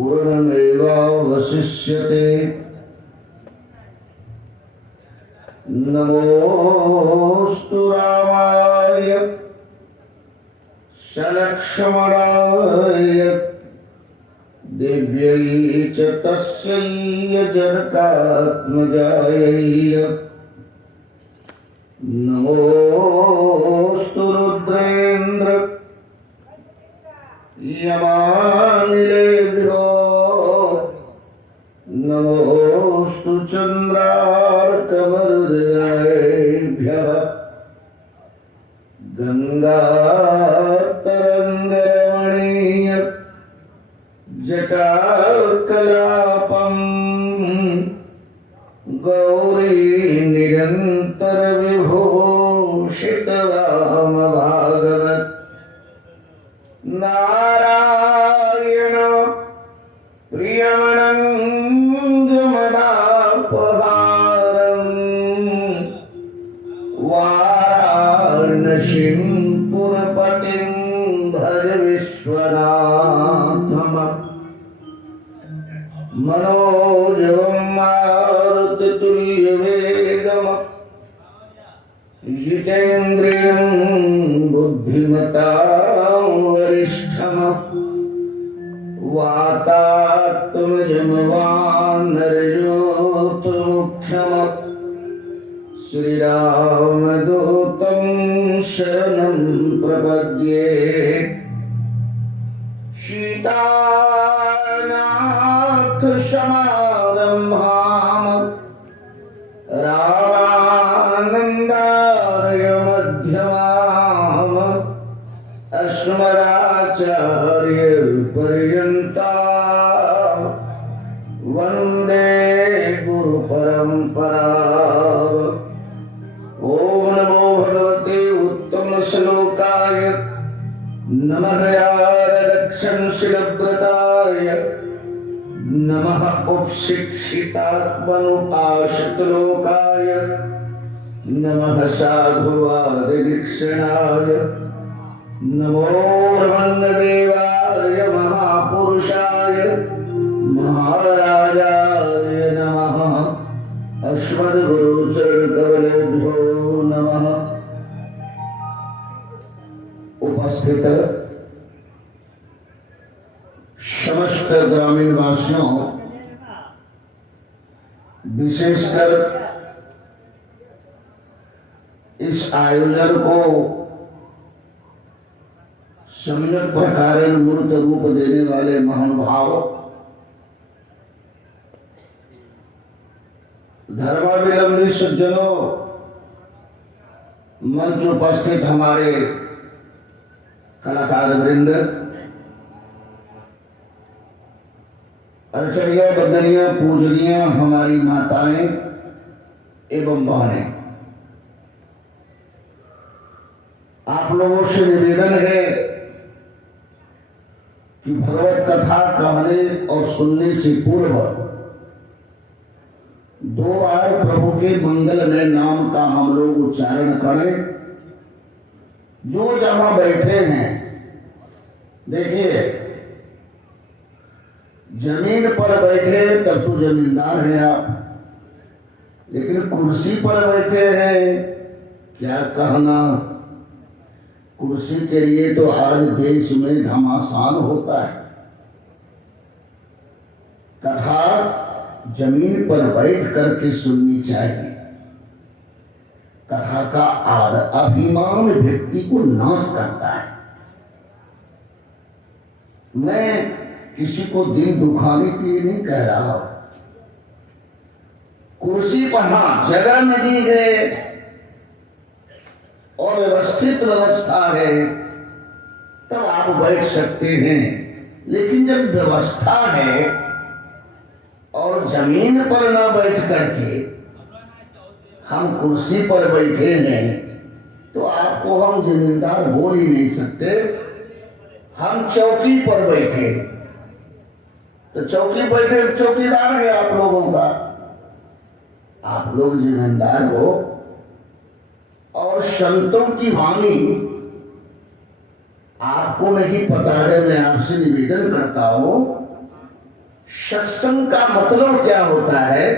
पूर्णमेवावशिष्यते। नमोस्तु रामाय सलक्ष्मणाय दिव्यै च तस्यै जनकात्मजायै। नमोस्तु रुद्रेन्द्र यमानिलेभ्यो। नमोस्तु चन्द्रार्कमरुद्गणेभ्यः। गङ्गातरङ्गरमणीय जटाकलापं गौरी निरन्तर विभूषित वामभागवत। नारायण प्रियमनङ्गमदापहारम् वाराणसीं पुरपतिं भज विश्वनाथम्। मनोजवं मारुततुल्यवेगम् जितेन्द्रियं बुद्धिमतां वरिष्ठम्। वातात्मजं वानरयूथमुख्यम्। श्रीरामदूतं शरणं प्रपद्ये। सीतानाथ समारम्भाम् रामानन्दार्य मध्यमाम्। अस्मदाचार्य पर्यन्ताम् वन्दे गुरुपरम्पराम्। ॐ नमो भगवते उत्तमश्लोकाय नमः यारलक्षणशीलव्रताय। नमः उपशिक्षितात्मनुपाशतलोकाय। नमः साधुवादिवीक्षणाय। नमो ब्रह्मण्यदेवाय महापुरुषाय महाराजाय नमः। अस्मद्गुरुचरणकमलेभ्यो नमः। उपस्थित समस्त ग्रामीण वासियों, विशेषकर इस आयोजन को सम्यक प्रकार मूर्त रूप देने वाले महानुभाव, धर्मावलंबी सज्जनों, मंच उपस्थित हमारे कलाकार वृंद, अर्चनिया बंदनिया पूजनिया हमारी माताएं एवं बहनें, आप लोगों से निवेदन है कि भगवत कथा कहने और सुनने से पूर्व 2 बार प्रभु के मंगलमय नाम का हम लोग उच्चारण करें। जो जहां बैठे हैं, देखिए, जमीन पर बैठे तब तो जमींदार हैं आप, लेकिन कुर्सी पर बैठे हैं, क्या कहना। कुर्सी के लिए तो आज देश में घमासान होता है। कथा जमीन पर बैठ करके सुननी चाहिए। कथा का अभिमान व्यक्ति को नाश करता है। मैं किसी को दिल दुखाने के लिए नहीं कह रहा हूं। कुर्सी पर हाँ जगह नहीं है और व्यवस्थित व्यवस्था है तब आप बैठ सकते हैं, लेकिन जब व्यवस्था है और जमीन पर न बैठ करके हम कुर्सी पर बैठे हैं तो आपको हम जमींदार बोल ही नहीं सकते। हम चौकी पर बैठे तो चौकी बैठे चौकीदार है आप लोगों का, आप लोग जमींदार हो। और संतों की वाणी आपको नहीं पता है, मैं आपसे निवेदन करता हूं सत्संग का मतलब क्या होता है?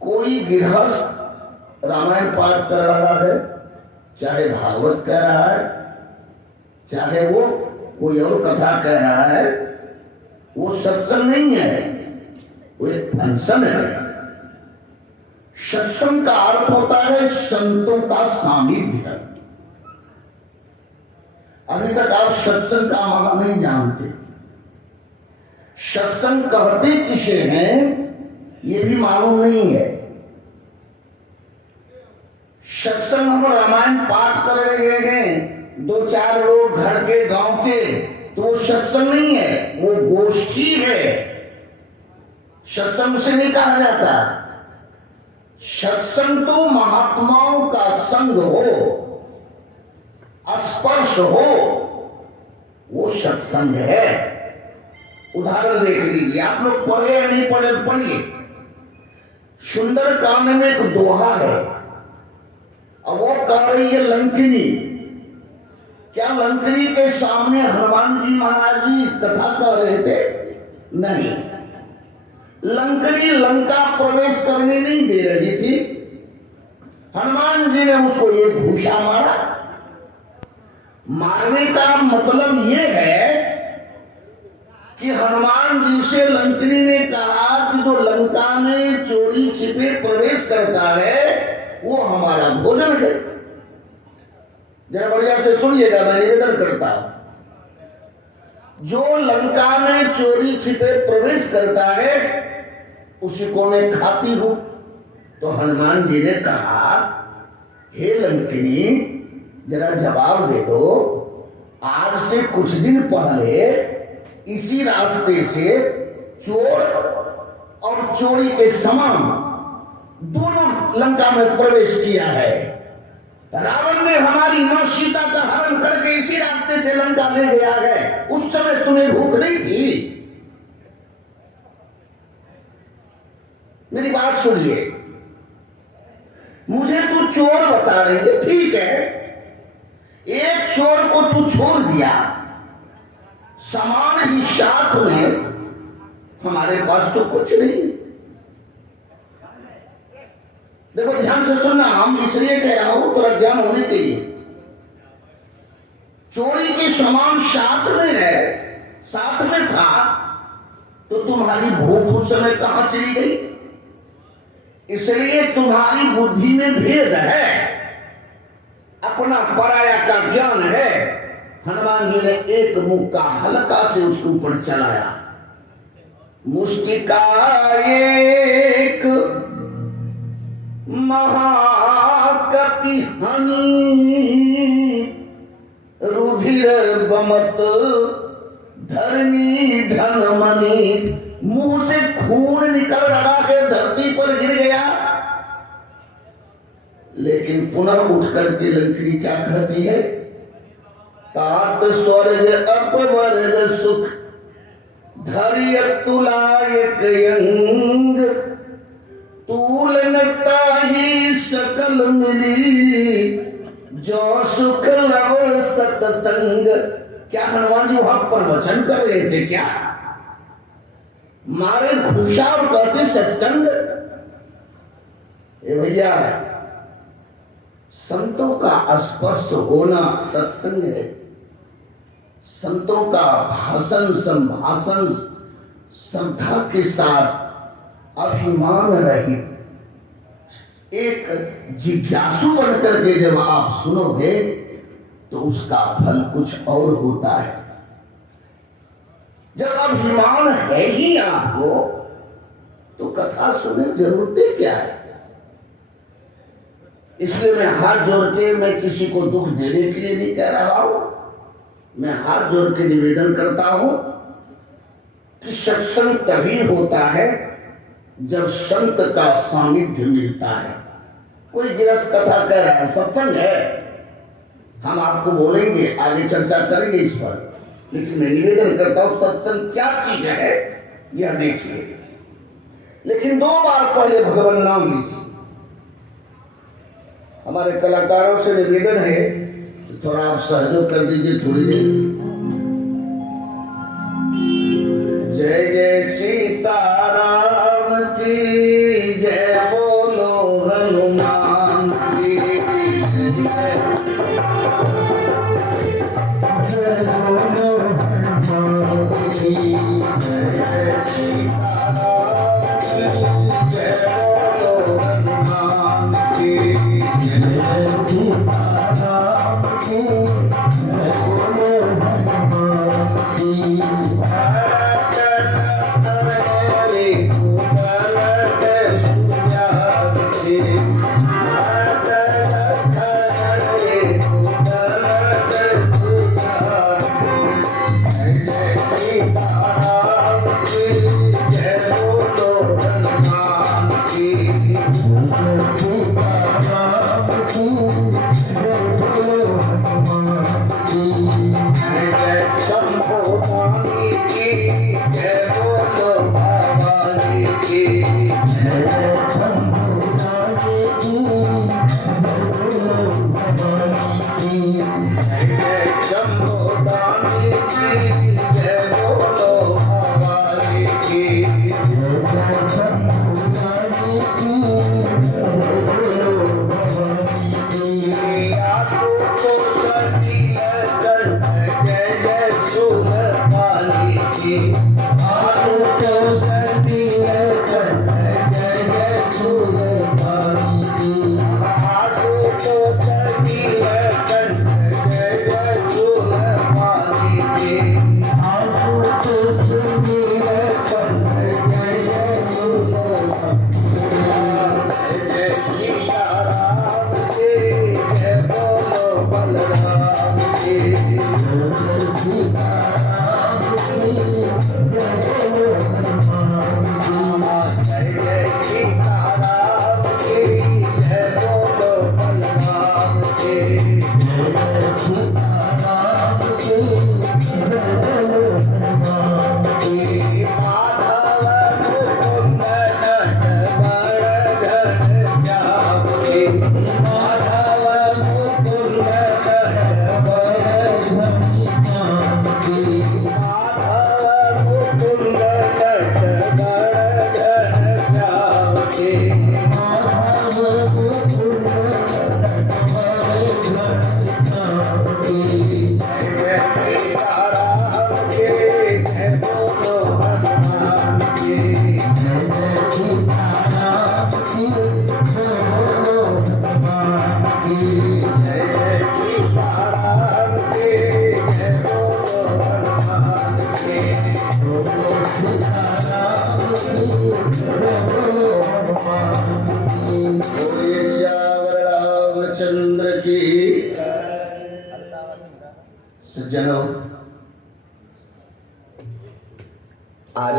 कोई गृहस्थ रामायण पाठ कर रहा है, चाहे भागवत कह रहा है, चाहे वो कोई और कथा कह रहा है, वो सत्संग नहीं है, वो एक फंक्शन है। सत्संग का अर्थ होता है संतों का सानिध्य। अभी तक आप सत्संग का महा नहीं जानते। सत्संग कहते किसे हैं ये भी मालूम नहीं है। सत्संग हम रामायण पाठ कर रहे हैं, दो चार लोग घर के गांव के, तो वो सत्संग नहीं है, वो गोष्ठी है। सत्संग से नहीं कहा जाता। सत्संग तो महात्माओं का संग हो, स्पर्श हो, वो सत्संग है। उदाहरण देख लीजिए, आप लोग पढ़े या नहीं पढ़े पढ़िए। सुंदरकांड में एक दोहा है, अब वो कह रही है लंकिनी। क्या लंकिनी के सामने हनुमान जी महाराज जी कथा कर रहे थे? नहीं, लंकिनी लंका प्रवेश करने नहीं दे रही थी। हनुमान जी ने उसको एक घूसा मारा। मारने का मतलब ये है कि हनुमान जी से लंकिनी ने कहा कि जो लंका में चोरी छिपे प्रवेश करता है वो हमारा भोजन है। जरा बढ़िया से सुनिएगा, मैं निवेदन करता हूं। जो लंका में चोरी छिपे प्रवेश करता है उसी को मैं खाती हूं। तो हनुमान जी ने कहा, हे लंकिनी, जरा जवाब दे दो। आज से कुछ दिन पहले इसी रास्ते से चोर और चोरी के समान दोनों लंका में प्रवेश किया है। रावण ने हमारी मां सीता का हरण करके इसी रास्ते से लंका ले गया है। उस समय तुम्हें भूख नहीं थी? मेरी बात सुनिए, मुझे तू चोर बता रही है, ठीक है। एक चोर को तू छोड़ दिया, सामान ही साथ में, हमारे पास तो कुछ नहीं। देखो ध्यान से सुनना, हम इसलिए कह रहा हूं थोड़ा ज्ञान होने के लिए। चोरी के सामान साथ में है, साथ में था, तो तुम्हारी भूख उस समय कहां चली गई? इसलिए तुम्हारी बुद्धि में भेद है, अपना पराया का ज्ञान है। हनुमान जी ने एक मुक्का हल्का से उसके ऊपर चलाया। मुष्टिका एक महाकपि हनी, रुधिर बमत धरनी धनमणि। मुंह से खून निकल रहा है, धरती पर गिर गया। लेकिन पुनः उठ करके लंकिनी क्या कहती है? तात स्वर्ग अपवर्ग सुख धरिय तुलायक यंग, तूलनता ही सकल मिली, जो सुख लव सतसंग। क्या हनुमान जी वहां प्रवचन कर रहे थे क्या? मारे घुसा और कहते सत्संग। ए भैया, संतों का स्पर्श होना सत्संग है। संतों का भाषण संभाषण श्रद्धा के साथ अभिमान रहित एक जिज्ञासु बनकर के जब आप सुनोगे तो उसका फल कुछ और होता है। जब अभिमान है ही आपको तो कथा सुनने जरूरत क्या है? इसलिए मैं हाथ जोड़ के, मैं किसी को दुख देने के लिए नहीं कह रहा हूं, मैं हाथ जोड़ के निवेदन करता हूं कि सत्संग तभी होता है जब संत का सानिध्य मिलता है। कोई गृहस्थ कथा कह रहा है, सत्संग है, हम आपको बोलेंगे, आगे चर्चा करेंगे इस पर, लेकिन मैं निवेदन करता हूं सत्संग क्या चीज है यह देखिए। लेकिन 2 बार पहले भगवान नाम लीजिए। हमारे कलाकारों से निवेदन है थोड़ा आप सहयोग कर दीजिए थोड़ी देर। जय सज्जनों, आज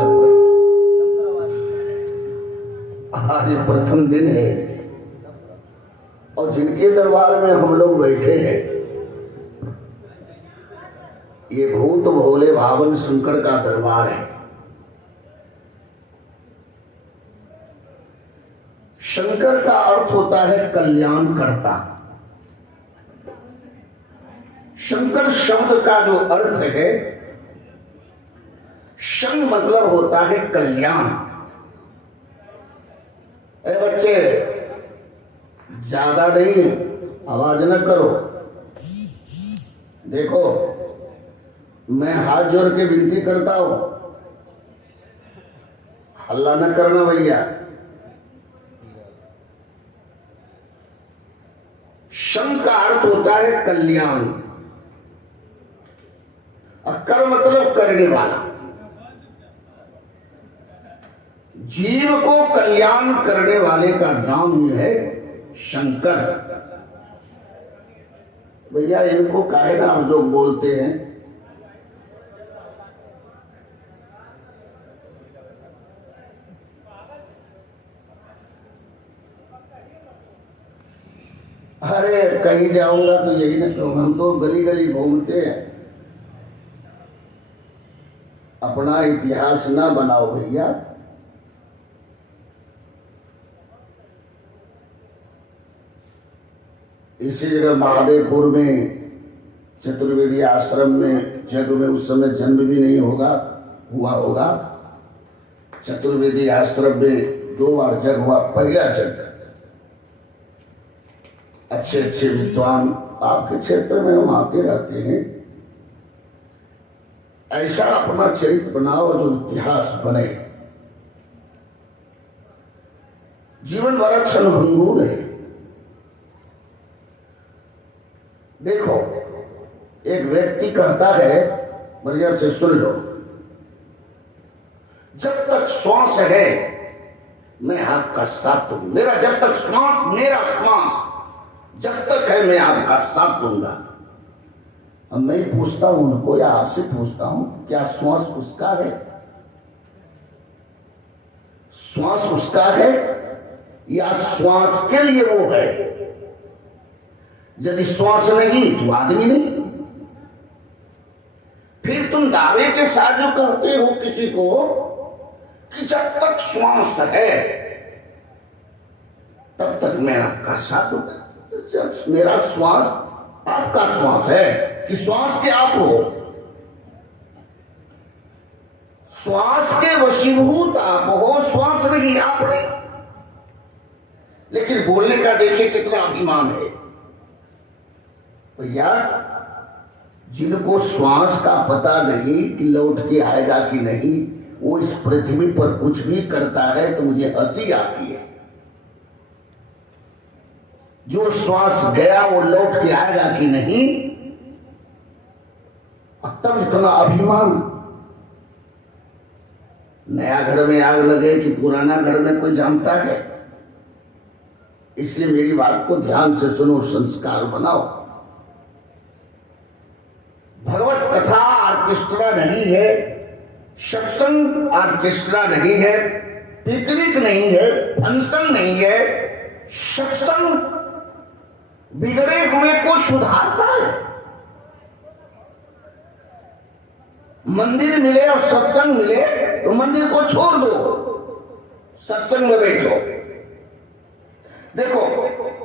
प्रथम दिन है और जिनके दरबार में हम लोग बैठे हैं ये भूत भोले भावन शंकर का दरबार है। शंकर का अर्थ होता है कल्याण करता। शंकर शब्द का जो अर्थ है, शं मतलब होता है कल्याण। ए बच्चे, ज्यादा नहीं आवाज न करो। देखो, मैं हाथ जोड़ के विनती करता हूं, हल्ला न करना भैया। शं का अर्थ होता है कल्याण, कर मतलब करने वाला। जीव को कल्याण करने वाले का नाम ही है शंकर। भैया इनको काहे ना हम लोग बोलते हैं? अरे कहीं जाऊंगा तो यही ना कहूँ, हम तो गली गली घूमते हैं। अपना इतिहास ना बनाओ भैया। इसी जगह महादेवपुर में चतुर्वेदी आश्रम में जग में उस समय जन्म भी नहीं हुआ होगा। चतुर्वेदी आश्रम में 2 बार जग हुआ। पहला जग अच्छे अच्छे विद्वान आपके क्षेत्र में हम आते रहते हैं। ऐसा अपना चरित्र बनाओ जो इतिहास बने। जीवन बड़ा क्षणभंगुर है। देखो, एक व्यक्ति कहता है, बढ़िया से सुन लो, जब तक श्वास है मैं आपका साथ दूंगा। मेरा जब तक श्वास, मेरा श्वास जब तक है मैं आपका साथ दूंगा। अब मैं पूछता हूं उनको, या आपसे पूछता हूं, क्या श्वास उसका है? श्वास उसका है या श्वास के लिए वो है? यदि श्वास नहीं तो आदमी नहीं। फिर तुम दावे के साथ जो कहते हो किसी को कि जब तक श्वास है तब तक मैं आपका साथ दूंगा। जब मेरा श्वास आपका श्वास है कि श्वास के आप हो? श्वास के वशीभूत आप हो, श्वास नहीं आप नहीं। लेकिन बोलने का देखिए कितना अभिमान है भैया। जिनको श्वास का पता नहीं कि लौट के आएगा कि नहीं, वो इस पृथ्वी पर कुछ भी करता है तो मुझे हंसी आती है। जो श्वास गया वो लौट के आएगा कि नहीं, तब इतना अभिमान। नया घर में आग लगे कि पुराना घर में कोई जानता है? इसलिए मेरी बात को ध्यान से सुनो, संस्कार बनाओ। भगवत कथा ऑर्केस्ट्रा नहीं है, सत्संग ऑर्केस्ट्रा नहीं है, पिकनिक नहीं है, फंक्शन नहीं है। सत्संग बिगड़े हुए को सुधारता है। मंदिर मिले और सत्संग मिले तो मंदिर को छोड़ दो, सत्संग में बैठो। देखो,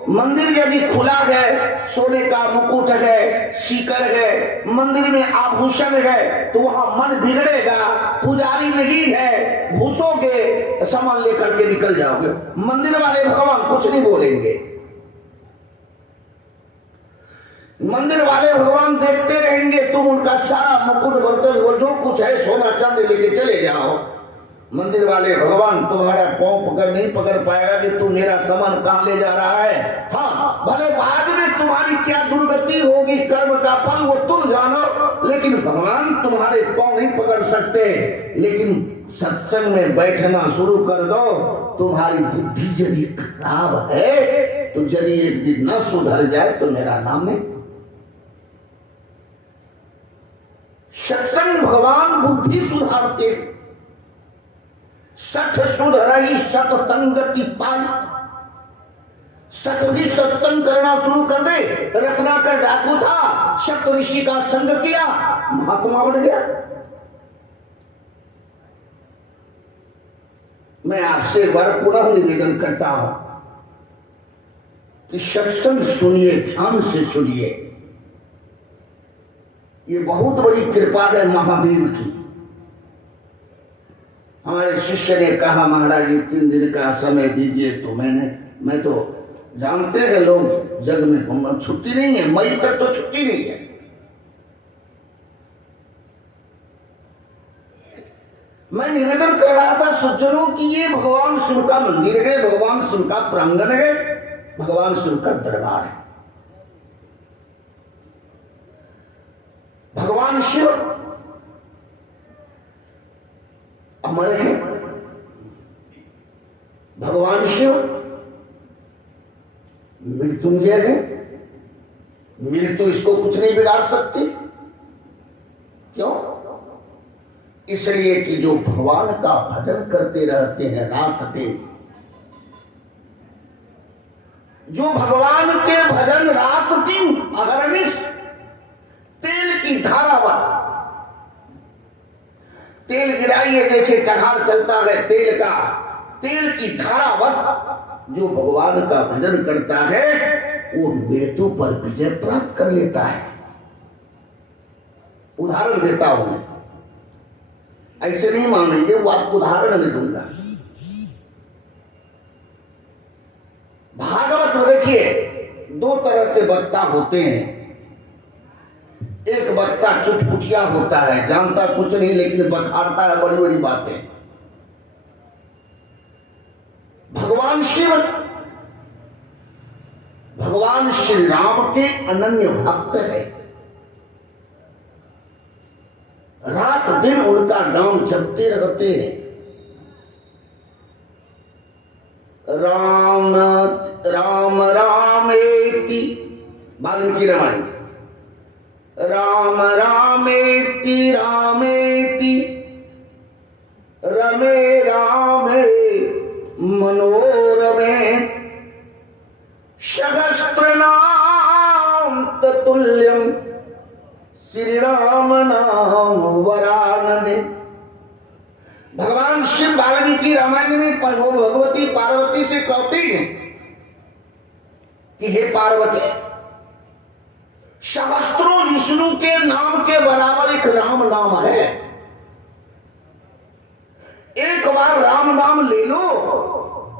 मंदिर यदि खुला है, सोने का मुकुट है, सीकर है, मंदिर में आभूषण है, तो वहां मन बिगड़ेगा। पुजारी नहीं है, घुसोगे, सामान लेकर के निकल जाओगे। मंदिर वाले भगवान कुछ नहीं बोलेंगे। मंदिर वाले भगवान देखते रहेंगे, तुम उनका सारा मुकुट बर्तन और जो कुछ है सोना चांदी लेके चले जाओ। मंदिर वाले भगवान तुम्हारा पांव पकड़ नहीं पकड़ पाएगा कि तू मेरा सामान कहां ले जा रहा है। हाँ, भले बाद में तुम्हारी क्या दुर्गति होगी, कर्म का फल वो तुम जानो, लेकिन भगवान तुम्हारे पांव नहीं पकड़ सकते। लेकिन सत्संग में बैठना शुरू कर दो, तुम्हारी बुद्धि यदि खराब है तो यदि एक दिन न सुधर जाए तो मेरा नाम नहीं। सत्संग भगवान बुद्धि सुधारते। सठ सुधरही सत्संगति पाई। सठ भी सत्संग करना शुरू कर दे। रत्नाकर डाकू था, सप्त ऋषि का संग किया, महात्मा बन गया। मैं आपसे एक बार पुनः निवेदन करता हूं कि सत्संग सुनिए, ध्यान से सुनिए। ये बहुत बड़ी कृपा है महादेव की। हमारे शिष्य ने कहा, महाराज ये 3 दिन का समय दीजिए। तो मैं तो जानते हैं लोग जग में छुट्टी नहीं है, मई तक तो छुट्टी नहीं है। मैं निवेदन कर रहा था सज्जनों कि ये भगवान शिव का मंदिर है, भगवान शिव का प्रांगण है, भगवान शिव का दरबार है। भगवान शिव अमर है, भगवान शिव मृत्युंजय है। मृत्यु इसको कुछ नहीं बिगाड़ सकती। क्यों? इसलिए कि जो भगवान का भजन करते रहते हैं रात दिन, जो भगवान के भजन रात दिन अहरनिश तेल की धारावत, तेल गिराइए जैसे टहार चलता है तेल का, तेल की धारावत जो भगवान का भजन करता है वो मृत्यु पर विजय प्राप्त कर लेता है। उदाहरण देता हूं मैं, ऐसे नहीं मानेंगे, वो आपको उदाहरण में दूंगा। भागवत में देखिए 2 तरह के वक्ता होते हैं। एक वक्ता चुटपुटिया होता है, जानता कुछ नहीं लेकिन बखाड़ता है बड़ी बड़ी बातें। भगवान शिव भगवान श्री राम के अनन्य भक्त है। रात दिन उनका नाम जपते रहते हैं। राम राम रामेति, वाल्मीकि रामायण, राम रामेति रामेति रमे रामे मनोरमे सहस्रनाम ततुल्यम श्री राम नाम वरानने। भगवान शिव वाल्मीकि रामायण में भगवती पार्वती से कहते हैं कि हे पार्वती, सहस्त्रों विष्णु के नाम के बराबर एक राम नाम है। एक बार राम नाम ले लो।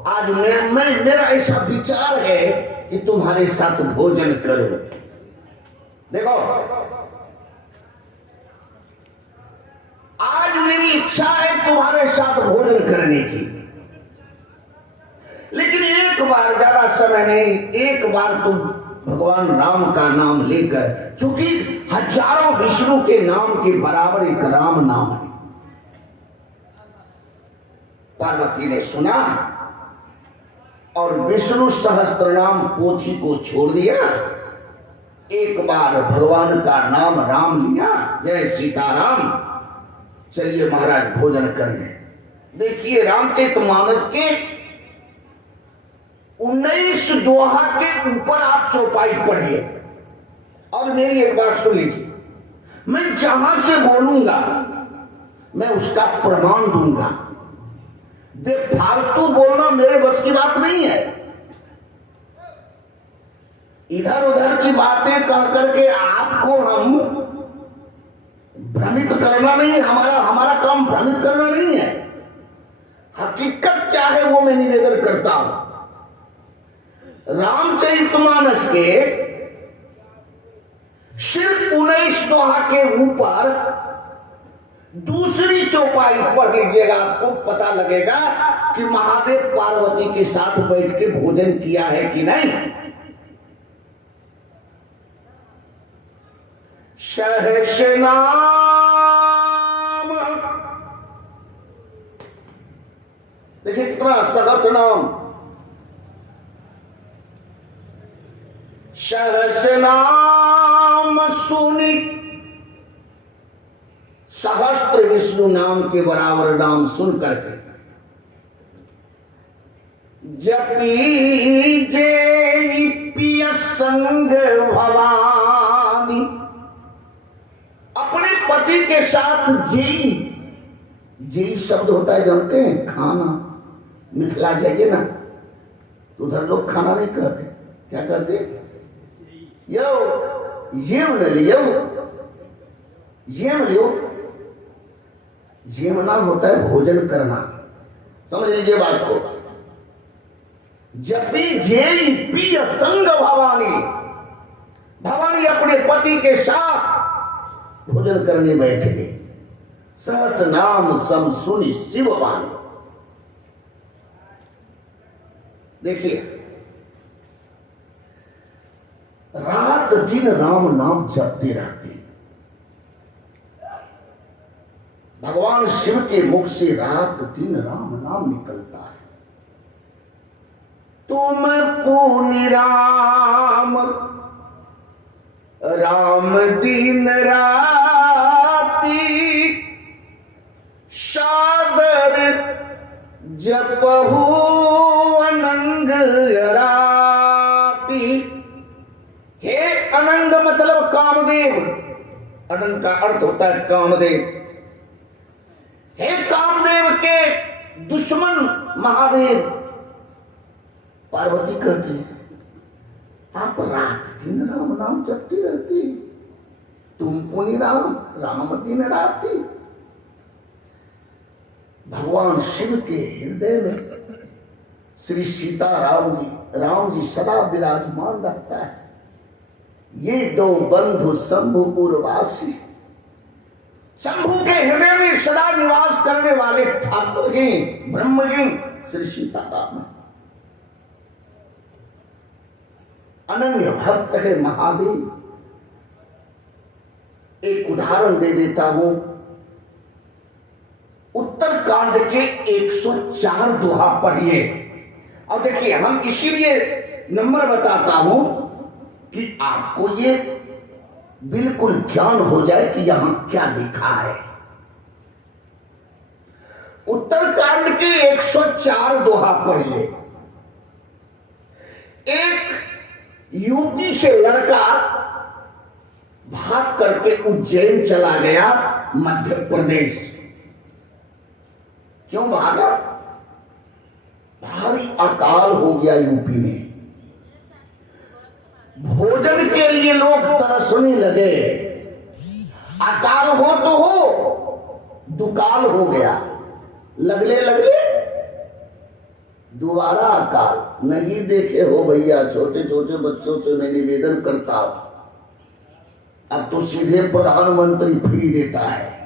आज मेरा ऐसा विचार है कि तुम्हारे साथ भोजन करो। देखो, आज मेरी इच्छा है तुम्हारे साथ भोजन करने की, लेकिन एक बार, ज्यादा समय नहीं, एक बार तुम भगवान राम का नाम लेकर, चूंकि हजारों विष्णु के नाम के बराबर एक राम नाम है। पार्वती ने सुना और विष्णु सहस्त्रनाम पोथी को छोड़ दिया। एक बार भगवान का नाम राम लिया, जय सीताराम। चलिए महाराज भोजन करें। देखिए रामचरितमानस के 19 दोहा के ऊपर आप चौपाई पढ़िए और मेरी एक बात सुन लीजिए। मैं जहां से बोलूंगा मैं उसका प्रमाण दूंगा। फालतू बोलना मेरे बस की बात नहीं है। इधर उधर की बातें कह करके आपको हम भ्रमित करना नहीं। हमारा काम भ्रमित करना नहीं है। हकीकत क्या है वो मैं निवेदन करता हूं। रामचरितमानस के सिर्फ 19 दोहा के ऊपर दूसरी चौपाई पढ़ लीजिएगा, आपको पता लगेगा कि महादेव पार्वती के साथ बैठ के भोजन किया है कि नहीं। सहस्रनाम, देखिए कितना सहस्रनाम, सहस्रनाम सुनी, सहस्त्र विष्णु नाम के बराबर नाम सुन करके जपी जे पिय संग भवानी। अपने पति के साथ जी शब्द होता है, जानते हैं? खाना। मिथिला जाइए ना तो उधर लोग खाना नहीं कहते, क्या कहते? यो येम लियो, येम लियो। जेमना होता है भोजन करना, समझ लीजिए बात को। जपी जे पिय संग भवानी, भवानी अपने पति के साथ भोजन करने बैठ गए। सहस नाम सब सुनी शिववाणी। देखिए रात दिन राम नाम जपते रहते। भगवान शिव के मुख से रात दिन राम नाम निकलता है। तुम पुनि राम, राम दिन राती, सादर जपहु अनंग राती। हे अनंग मतलब कामदेव। अनंग का अर्थ होता है कामदेव। हे कामदेव के दुश्मन महादेव। पार्वती कहती है आप रात दिन राम नाम जपती रहती, तुम पुनि राम, राम दिन राती। भगवान शिव के हृदय में श्री सीता राम जी सदा विराजमान रहता है। ये दो बंधु शंभु उर्वासी, शंभु के हृदय में सदा निवास करने वाले ठाकुर हैं, ब्रह्म हैं, श्री सीताराम। अनन्य भक्त है महादेव। एक उदाहरण दे देता हूं, उत्तरकांड के 104 दोहा पढ़िए। और देखिए, हम इसीलिए नंबर बताता हूं कि आपको ये बिल्कुल ज्ञान हो जाए कि यहां क्या लिखा है। उत्तरकांड के 104 दोहा पढ़िए। एक यूपी से लड़का भाग करके उज्जैन चला गया, मध्य प्रदेश। क्यों भागा? भारी अकाल हो गया यूपी में। भोजन के लिए लोग तरसने लगे। अकाल हो तो हो, दुकाल हो गया। लगले दोबारा अकाल नहीं देखे हो भैया। छोटे छोटे बच्चों से मैं निवेदन करता हूं, अब तो सीधे प्रधानमंत्री फ्री देता है।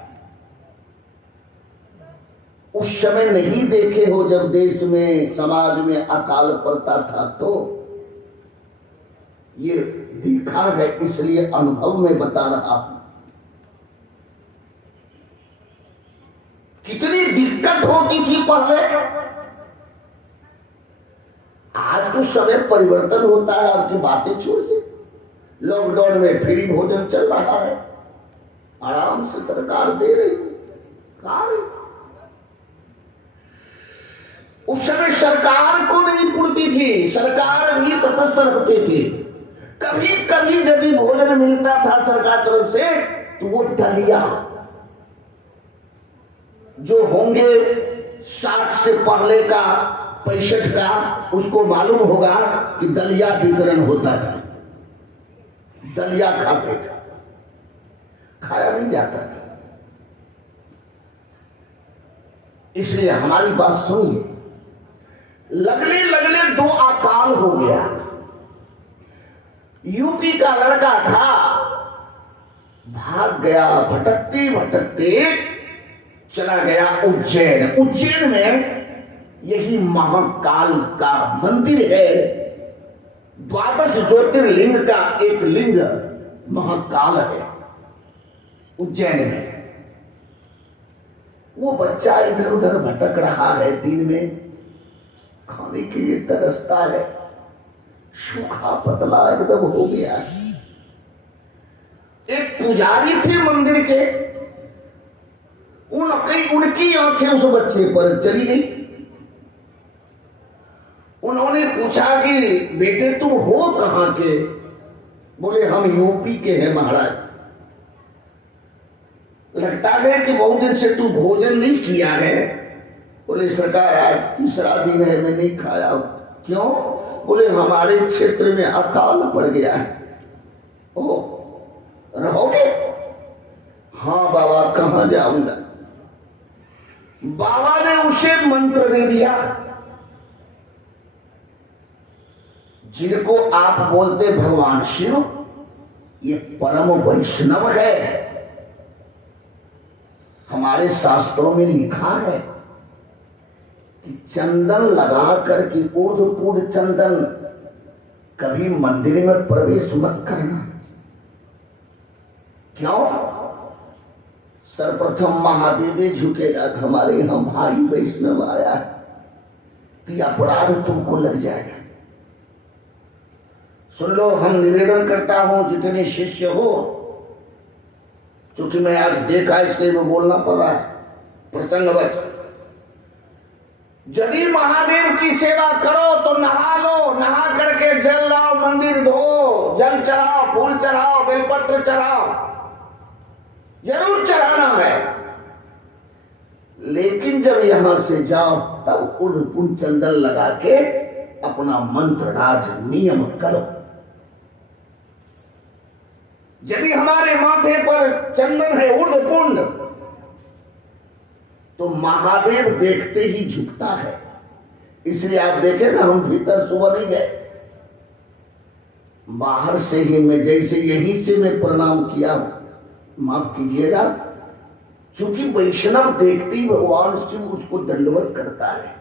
उस समय नहीं देखे हो जब देश में समाज में अकाल पड़ता था, तो ये देखा है, इसलिए अनुभव में बता रहा हूं। कितनी दिक्कत होती थी पहले। आज तो समय परिवर्तन होता है, आपकी बातें छोड़िए। लॉकडाउन में फ्री भोजन चल रहा है, आराम से सरकार दे रही है। उस समय सरकार को नहीं पुरती थी, सरकार भी तटस्थ रहती थी। कभी कभी यदि भोजन मिलता था सरकार तरफ से, तो वो दलिया जो होंगे 60 से पहले का 65 का, उसको मालूम होगा कि दलिया वितरण होता था। दलिया खाते थे, खाया नहीं जाता था। इसलिए हमारी बात सुनिए। लगले लगले दो अकाल हो गया। यूपी का लड़का था, भाग गया, भटकते भटकते चला गया उज्जैन। उज्जैन में यही महाकाल का मंदिर है। 12 ज्योतिर्लिंग का एक लिंग महाकाल है उज्जैन में। वो बच्चा इधर उधर भटक रहा है, दिन में खाने के लिए तरसता है, सूखा पतला एकदम हो गया। एक पुजारी थे मंदिर के, उनकी आंखें उस बच्चे पर चली गई। उन्होंने पूछा कि बेटे तुम हो कहां के? बोले हम यूपी के हैं महाराज। लगता है कि बहुत दिन से तू भोजन नहीं किया है। बोले सरकार आज तीसरा दिन है, मैं नहीं खाया। क्यों? बोले हमारे क्षेत्र में अकाल पड़ गया है। ओ रहोगे? हाँ बाबा, कहां जाऊंगा? बाबा ने उसे मंत्र दे दिया, जिनको आप बोलते भगवान शिव, ये परम वैष्णव है। हमारे शास्त्रों में लिखा है कि चंदन लगा करके, ऊर्ध्वपूर्ण चंदन, कभी मंदिर में प्रवेश मत करना। क्यों? सर्वप्रथम महादेव झुकेगा, हमारे यहां भाई वैष्णव आया है, तो अपराध तुमको लग जाएगा। सुन लो, हम निवेदन करता हूं जितने शिष्य हो, क्योंकि मैं आज देखा इसलिए मैं बोलना पड़ रहा है प्रसंगवश। यदि महादेव की सेवा करो तो नहा लो, नहा करके जल लाओ, मंदिर धो, जल चढ़ाओ, फूल चढ़ाओ, बेलपत्र चढ़ाओ, जरूर चढ़ाना है। लेकिन जब यहां से जाओ तब ऊर्ध्वपूर्ण चंदन लगा के अपना मंत्र राज नियम करो। यदि हमारे माथे पर चंदन है ऊर्ध्वपूर्ण, तो महादेव देखते ही झुकता है। इसलिए आप देखें ना, हम भीतर सुबह नहीं गए, बाहर से ही मैं, जैसे यहीं से मैं प्रणाम किया, माफ कीजिएगा, चूंकि वैष्णव देखते ही भगवान शिव उसको दंडवत करता है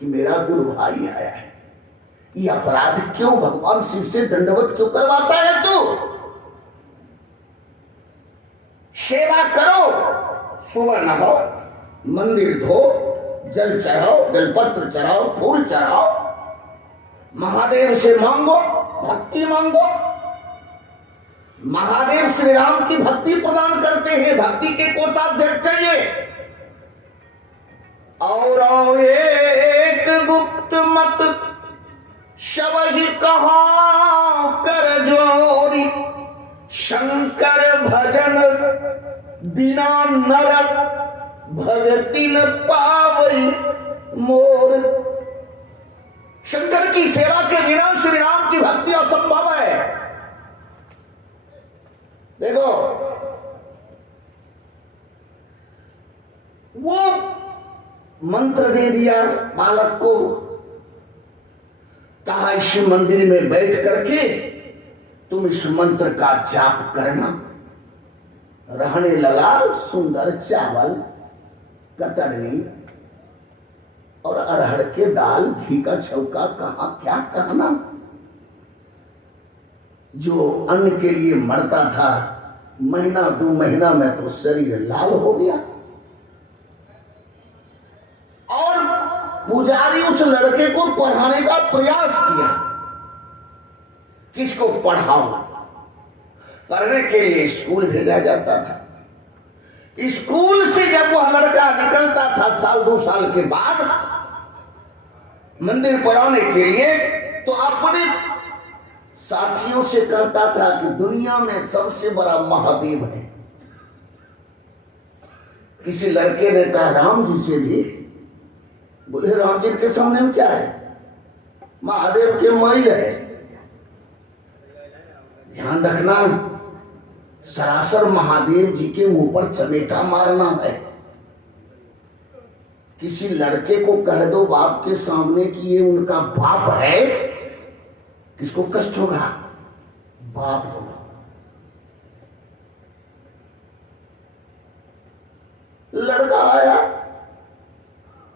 कि मेरा गुरु भाई आया है। ये अपराध क्यों भगवान शिव से दंडवत क्यों करवाता है? तू सेवा करो, सुबह नहाओ, मंदिर धो, जल चढ़ाओ, बेलपत्र चढ़ाओ, फूल चढ़ाओ, महादेव से मांगो, भक्ति मांगो। महादेव श्री राम की भक्ति प्रदान करते हैं, भक्ति के कोषाध्यक्ष चाहिए। और एक गुप्त मत शव ही कहा कर जोरी, शंकर भजन बिना नर भगति न पावई मोर। शंकर की सेवा के बिना श्री राम की भक्ति असंभव है। देखो, वो मंत्र दे दिया बालक को, कहा इस मंदिर में बैठ करके तुम इस मंत्र का जाप करना। रहने लगा सुंदर चावल, कतरनी और अरहर के दाल, घी का छौका, कहा क्या कहना। जो अन्न के लिए मरता था, महीना 2 महीना में तो शरीर लाल हो गया। और पुजारी उस लड़के को पढ़ाने का प्रयास किया, किसको पढ़ाऊं। पढ़ने के लिए स्कूल भेजा जाता था। स्कूल से जब वह लड़का निकलता था साल 2 साल के बाद मंदिर पर आने के लिए, तो अपने साथियों से कहता था कि दुनिया में सबसे बड़ा महादेव है। किसी लड़के ने कहा राम जी से भी। बोले राम जी के सामने में क्या है, महादेव के मैल है। ध्यान रखना, सरासर महादेव जी के मुंह पर चमेटा मारना है। किसी लड़के को कह दो बाप के सामने कि ये उनका बाप है, किसको कष्ट होगा? बाप होगा। लड़का आया,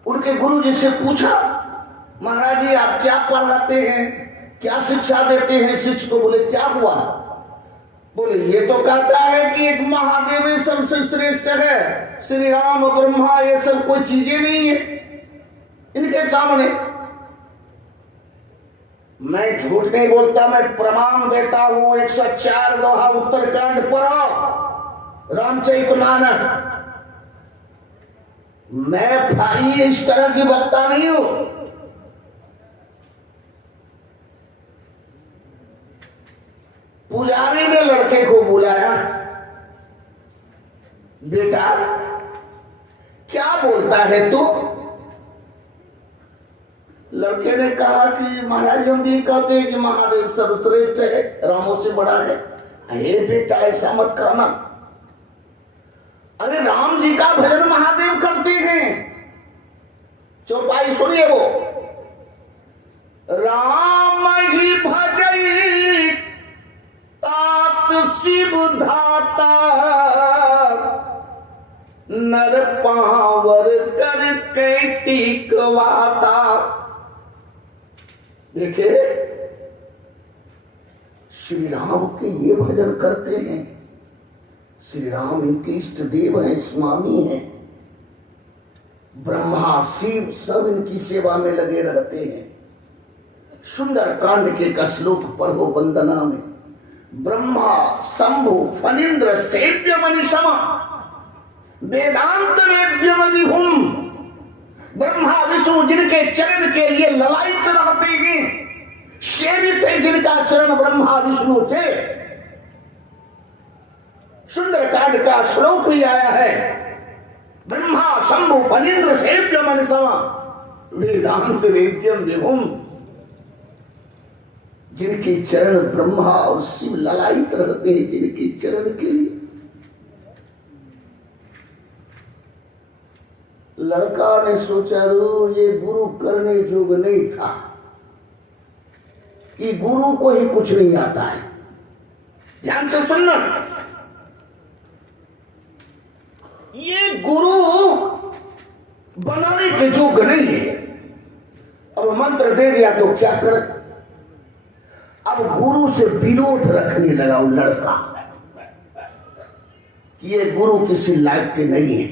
उनके गुरु जी से पूछा, महाराज जी आप क्या पढ़ाते हैं, क्या शिक्षा देते हैं शिष्य को? बोले क्या हुआ? बोले ये तो कहता है कि एक महादेव सबसे श्रेष्ठ है, श्री राम ब्रह्मा ये सब कोई चीजें नहीं है इनके सामने। मैं झूठ नहीं बोलता, मैं प्रमाण देता हूं। 104 दोहा उत्तरकांड पढ़ो, रामचरितमानस। मैं भाई इस तरह की वक्ता नहीं हूं। पुजारी ने लड़के को बुलाया, बेटा क्या बोलता है तू? लड़के ने कहा कि महाराज हम जी कहते हैं कि महादेव सर्वश्रेष्ठ है, रामों से बड़ा है। अरे बेटा ऐसा मत कहना। अरे राम जी का भजन महादेव करते हैं। चौपाई सुनिए, वो राम ही भजई तात शिव धाता, नर पावर कर कैतिक वाता। देखे, श्री राम के ये भजन करते हैं। श्री राम इनके इष्ट देव हैं, स्वामी हैं। ब्रह्मा शिव सब इनकी सेवा में लगे रहते हैं। सुंदर कांड के का श्लोक पढ़ो वंदना में। ब्रह्मा शंभु फणींद्र सेव्य मनीषम वेदांत वेद्यम विभुम। ब्रह्मा विष्णु जिनके चरण के लिए ललायित रहते हैं, सेवित है जिनका चरण ब्रह्मा विष्णु थे। सुंदरकांड का श्लोक भी आया है, ब्रह्मा शंभु फणींद्र सेव्य मनीषम वेदांत वेद्यम विभुम। जिनके चरण ब्रह्मा और शिव ललायित रहते हैं, जिनके चरण के लिए। लड़का ने सोचा रो ये गुरु करने जोग नहीं था, कि गुरु को ही कुछ नहीं आता है। ध्यान से सुनना, ये गुरु बनाने के योग्य नहीं है। अब मंत्र दे दिया तो क्या करे? अब गुरु से विरोध रखने लगा वो लड़का कि ये गुरु किसी लायक के नहीं है।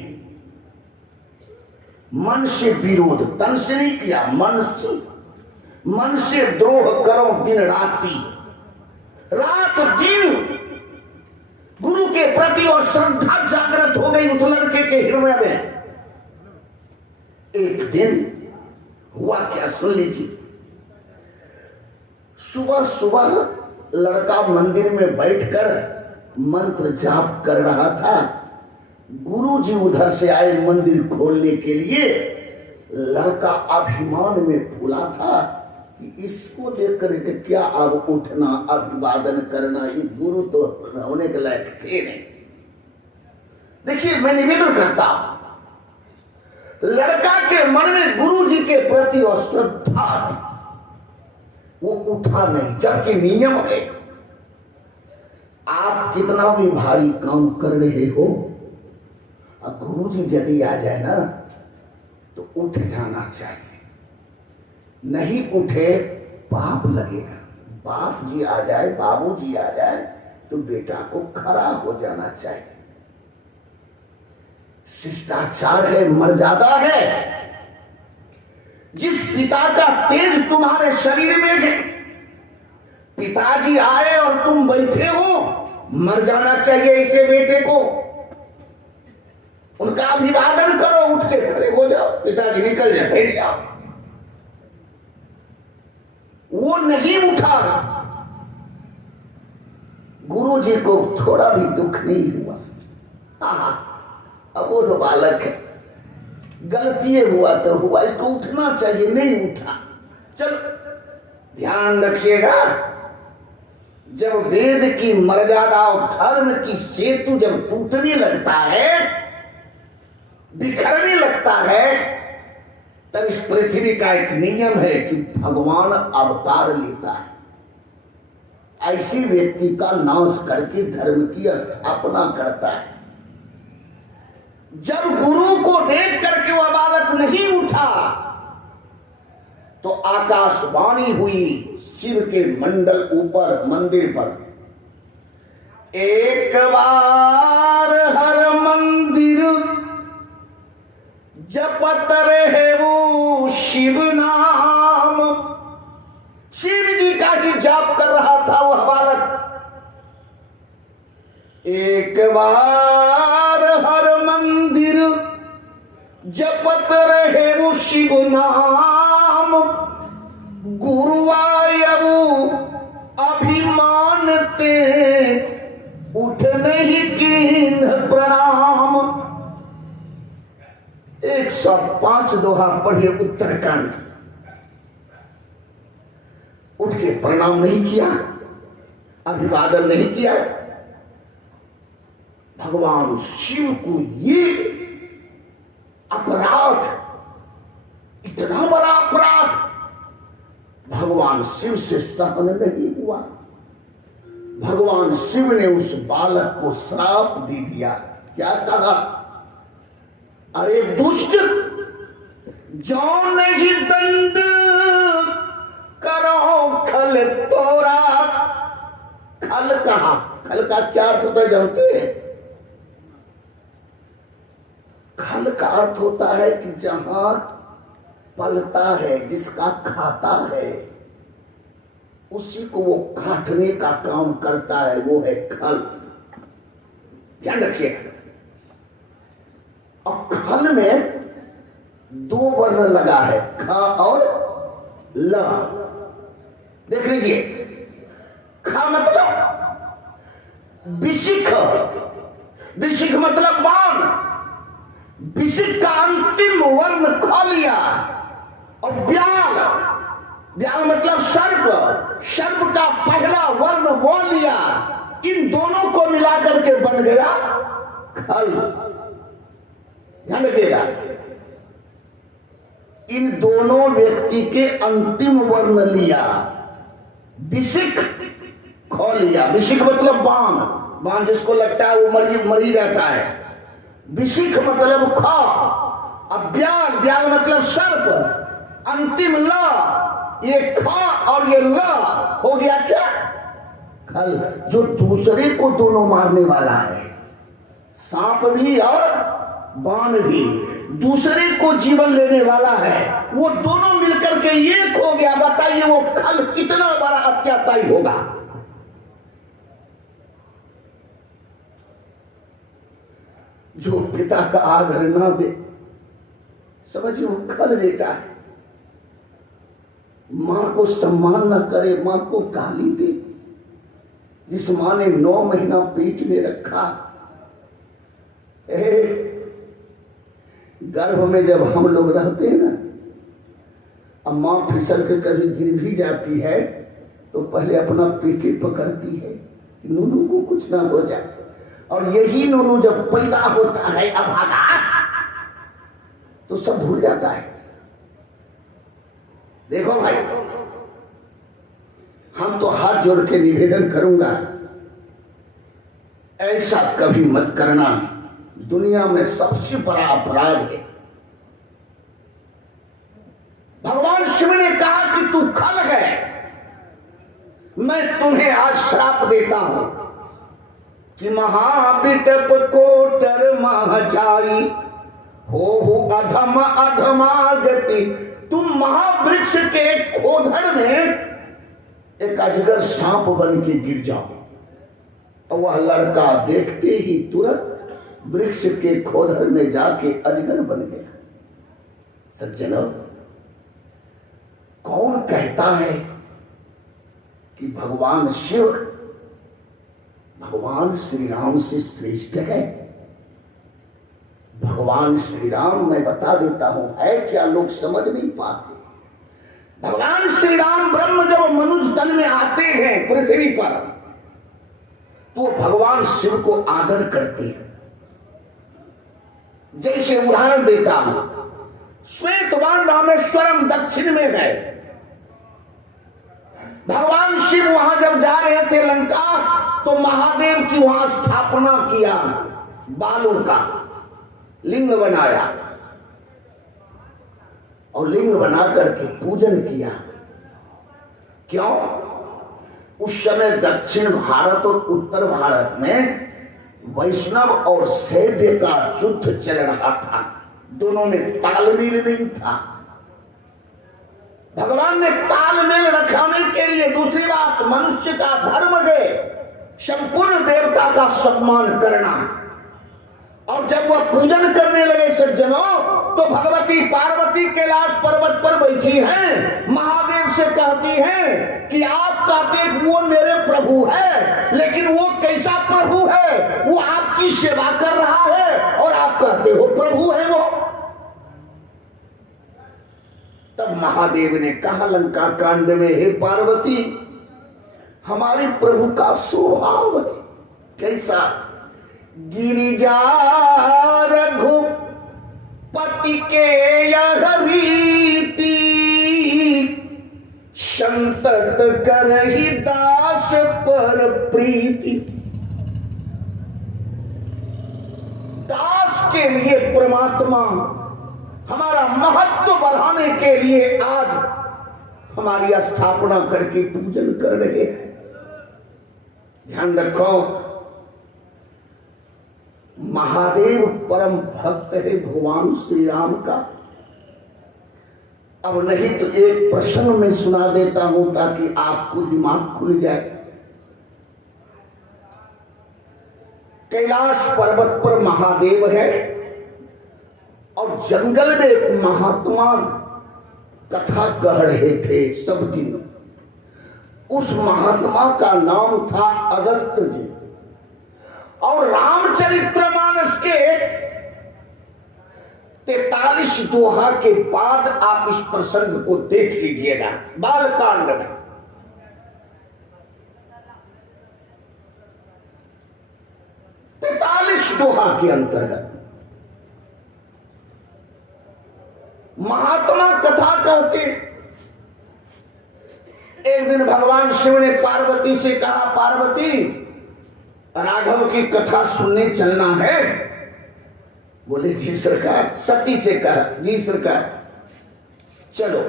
मन से विरोध, तन से नहीं किया, मन से द्रोह करो दिन राती, रात दिन गुरु के प्रति और श्रद्धा जागृत हो गई उस लड़के के हृदय में। एक दिन हुआ क्या सुन लीजिए। सुबह सुबह लड़का मंदिर में बैठकर मंत्र जाप कर रहा था। गुरुजी उधर से आए मंदिर खोलने के लिए। लड़का अभिमान में फूला था कि इसको देख कर के क्या अब उठना, अभिवादन करना, ये गुरु तो होने के लायक थे नहीं। देखिए, मैं निवेदन करता हूं, लड़का के मन में गुरुजी के प्रति अश्रद्धा है, वो उठा नहीं, जबकि नियम है आप कितना भी भारी काम कर रहे हो, अब गुरुजी यदि आ जाए ना तो उठ जाना चाहिए। नहीं उठे पाप लगेगा। बाप जी आ जाए, बाबू जी आ जाए तो बेटा को खड़ा हो जाना चाहिए। शिष्टाचार है, मर्यादा है। जिस पिता का तेज तुम्हारे शरीर में है, पिताजी आए और तुम बैठे हो, मर जाना चाहिए ऐसे बेटे को। उनका अभिवादन करो, उठ के खड़े हो जाओ, पिताजी निकल जाए, बैठ जाओ। वो नहीं उठा। गुरुजी को थोड़ा भी दुख नहीं हुआ। अब वो तो बालक है, गलती हुआ तो हुआ, इसको उठना चाहिए, नहीं उठा। चलो ध्यान रखिएगा, जब वेद की मर्यादा और धर्म की सेतु जब टूटने लगता है, बिखरने लगता है, तब इस पृथ्वी का एक नियम है कि भगवान अवतार लेता है, ऐसी व्यक्ति का नाश करके धर्म की स्थापना करता है। जब गुरु को देख करके वह बालक नहीं उठा तो आकाशवाणी हुई शिव के मंडल ऊपर मंदिर पर, एक बार हर मंदिर जपत रहे वो शिव नाम। शिव जी का ही जाप कर रहा था वह बालक। एक बार हर मंदिर जपत रहे वो शिव नाम, गुरुवायु अभिमान ते उठ नहीं कीन प्रणाम। 105 दोहा पढ़िए उत्तरकांड। उठ के प्रणाम नहीं किया, अभिवादन नहीं किया। भगवान शिव को ये अपराध, इतना बड़ा अपराध भगवान शिव से सहन नहीं हुआ। भगवान शिव ने उस बालक को श्राप दे दिया। क्या कहा? अरे दुष्ट, जो नहीं दंड करो खल तोरा। खल कहा? खल का क्या अर्थ होता है जानते हैं? खल का अर्थ होता है कि जहां पलता है, जिसका खाता है, उसी को वो काटने का काम करता है, वो है खल। ध्यान रखिएगा। और खल में 2 वर्ण लगा है, ख और ल। देख लीजिए, ख मतलब विशिख, विशिख मतलब बाण। विशिख का अंतिम वर्ण ख लिया। और ब्याल, ब्याल मतलब सर्प, सर्प का पहला वर्ण वो लिया। इन दोनों को मिलाकर के बन गया खल। ध्यान रखिएगा, इन दोनों व्यक्ति के अंतिम वर्ण लिया, विषिक खो लिया। विषिक मतलब बाण, बाण जिसको लगता है वो मर ही जाता है। विषिक मतलब खा। अब ब्याल, ब्याल मतलब सर्प। अंतिम ल, ये खा और ये ल हो गया क्या? खल, जो दूसरे को दोनों मारने वाला है, सांप भी और बाण भी, दूसरे को जीवन लेने वाला है, वो दोनों मिलकर के एक हो गया। बताइए वो खल कितना बड़ा अत्याचारी होगा। जो पिता का आदर ना दे, समझिए वो खल बेटा है। मां को सम्मान न करे, मां को गाली दे। जिस मां ने 9 महीना पेट में रखा, गर्भ में जब हम लोग रहते हैं ना, अब मां फिसल के कभी गिर भी जाती है तो पहले अपना पेटे पकड़ती है, नूनू को कुछ ना हो जाए। और यही नूनू जब पैदा होता है अभागा, तो सब भूल जाता है। देखो भाई, हम तो हाथ जोड़ के निवेदन करूंगा, ऐसा कभी मत करना। दुनिया में सबसे बड़ा अपराध है। भगवान शिव ने कहा कि तू खल है, मैं तुम्हें आज श्राप देता हूं कि महाविटप कोटर महाचारी हो अधम अधमागति। तुम महावृक्ष के खोधड़ में एक अजगर सांप बन के गिर जाओ। और वह लड़का देखते ही तुरंत वृक्ष के खोधड़ में जाके अजगर बन गया। सज्जनों, कौन कहता है कि भगवान शिव भगवान श्री राम से श्रेष्ठ है? भगवान श्री राम, मैं बता देता हूं, है क्या लोग समझ नहीं पाते। भगवान श्री राम ब्रह्म जब मनुष्य तन में आते हैं पृथ्वी पर, तो भगवान शिव को आदर करते हैं। जैसे उदाहरण देता हूं, श्वेतवान रामेश्वरम दक्षिण में है। भगवान शिव वहां जब जा रहे थे लंका, तो महादेव की वहां स्थापना किया, बालों का लिंग बनाया और लिंग बना करके पूजन किया। क्यों? उस समय दक्षिण भारत और उत्तर भारत में वैष्णव और शैव का युद्ध चल रहा था, दोनों में तालमेल नहीं था। भगवान ने तालमेल रखाने के लिए, दूसरी बात, मनुष्य का धर्म है संपूर्ण देवता का सम्मान करना। और जब वह पूजन करने लगे सज्जनों, तो भगवती पार्वती कैलाश पर्वत पर बैठी हैं, महादेव से कहती हैं कि आप कहते वो मेरे प्रभु है, लेकिन वो कैसा प्रभु है? वो आपकी सेवा कर रहा है और आप कहते हो प्रभु है वो। तब महादेव ने कहा लंका कांड में, हे पार्वती, हमारे प्रभु का स्वभाव है कैसा? गिरिजा रघुपति के यह रीति, संतत करहि दास पर प्रीति। दास के लिए परमात्मा हमारा महत्व बढ़ाने के लिए आज हमारी स्थापना करके पूजन कर रहे हैं। ध्यान रखो, महादेव परम भक्त है भगवान श्री राम का। अब नहीं तो एक प्रसंग में सुना देता हूं ताकि आपको दिमाग खुल जाए। कैलाश पर्वत पर महादेव है और जंगल में एक महात्मा कथा कह रहे थे सब दिन। उस महात्मा का नाम था अगस्त जी। और रामचरितमानस के 43 दोहा के बाद आप इस प्रसंग को देख लीजिएगा। बालकांड में 43 दोहा के अंतर्गत महात्मा कथा कहते एक दिन भगवान शिव ने पार्वती से कहा, पार्वती राघव की कथा सुनने चलना है। बोले जी सरकार। सती से कहा, जी सरकार चलो।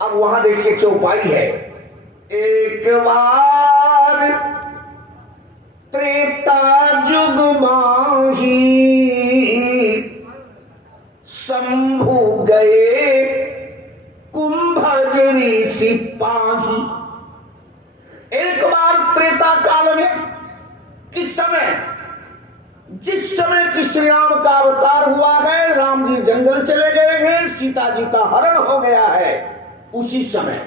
अब वहां देखिए चौपाई है। एक बार त्रेता जुग माही शंभु गए कुंभजरी सिपाही। एक बार त्रेता काल में, किस समय, जिस समय कि श्री राम का अवतार हुआ है, राम जी जंगल चले गए हैं, सीता जी का हरण हो गया है, उसी समय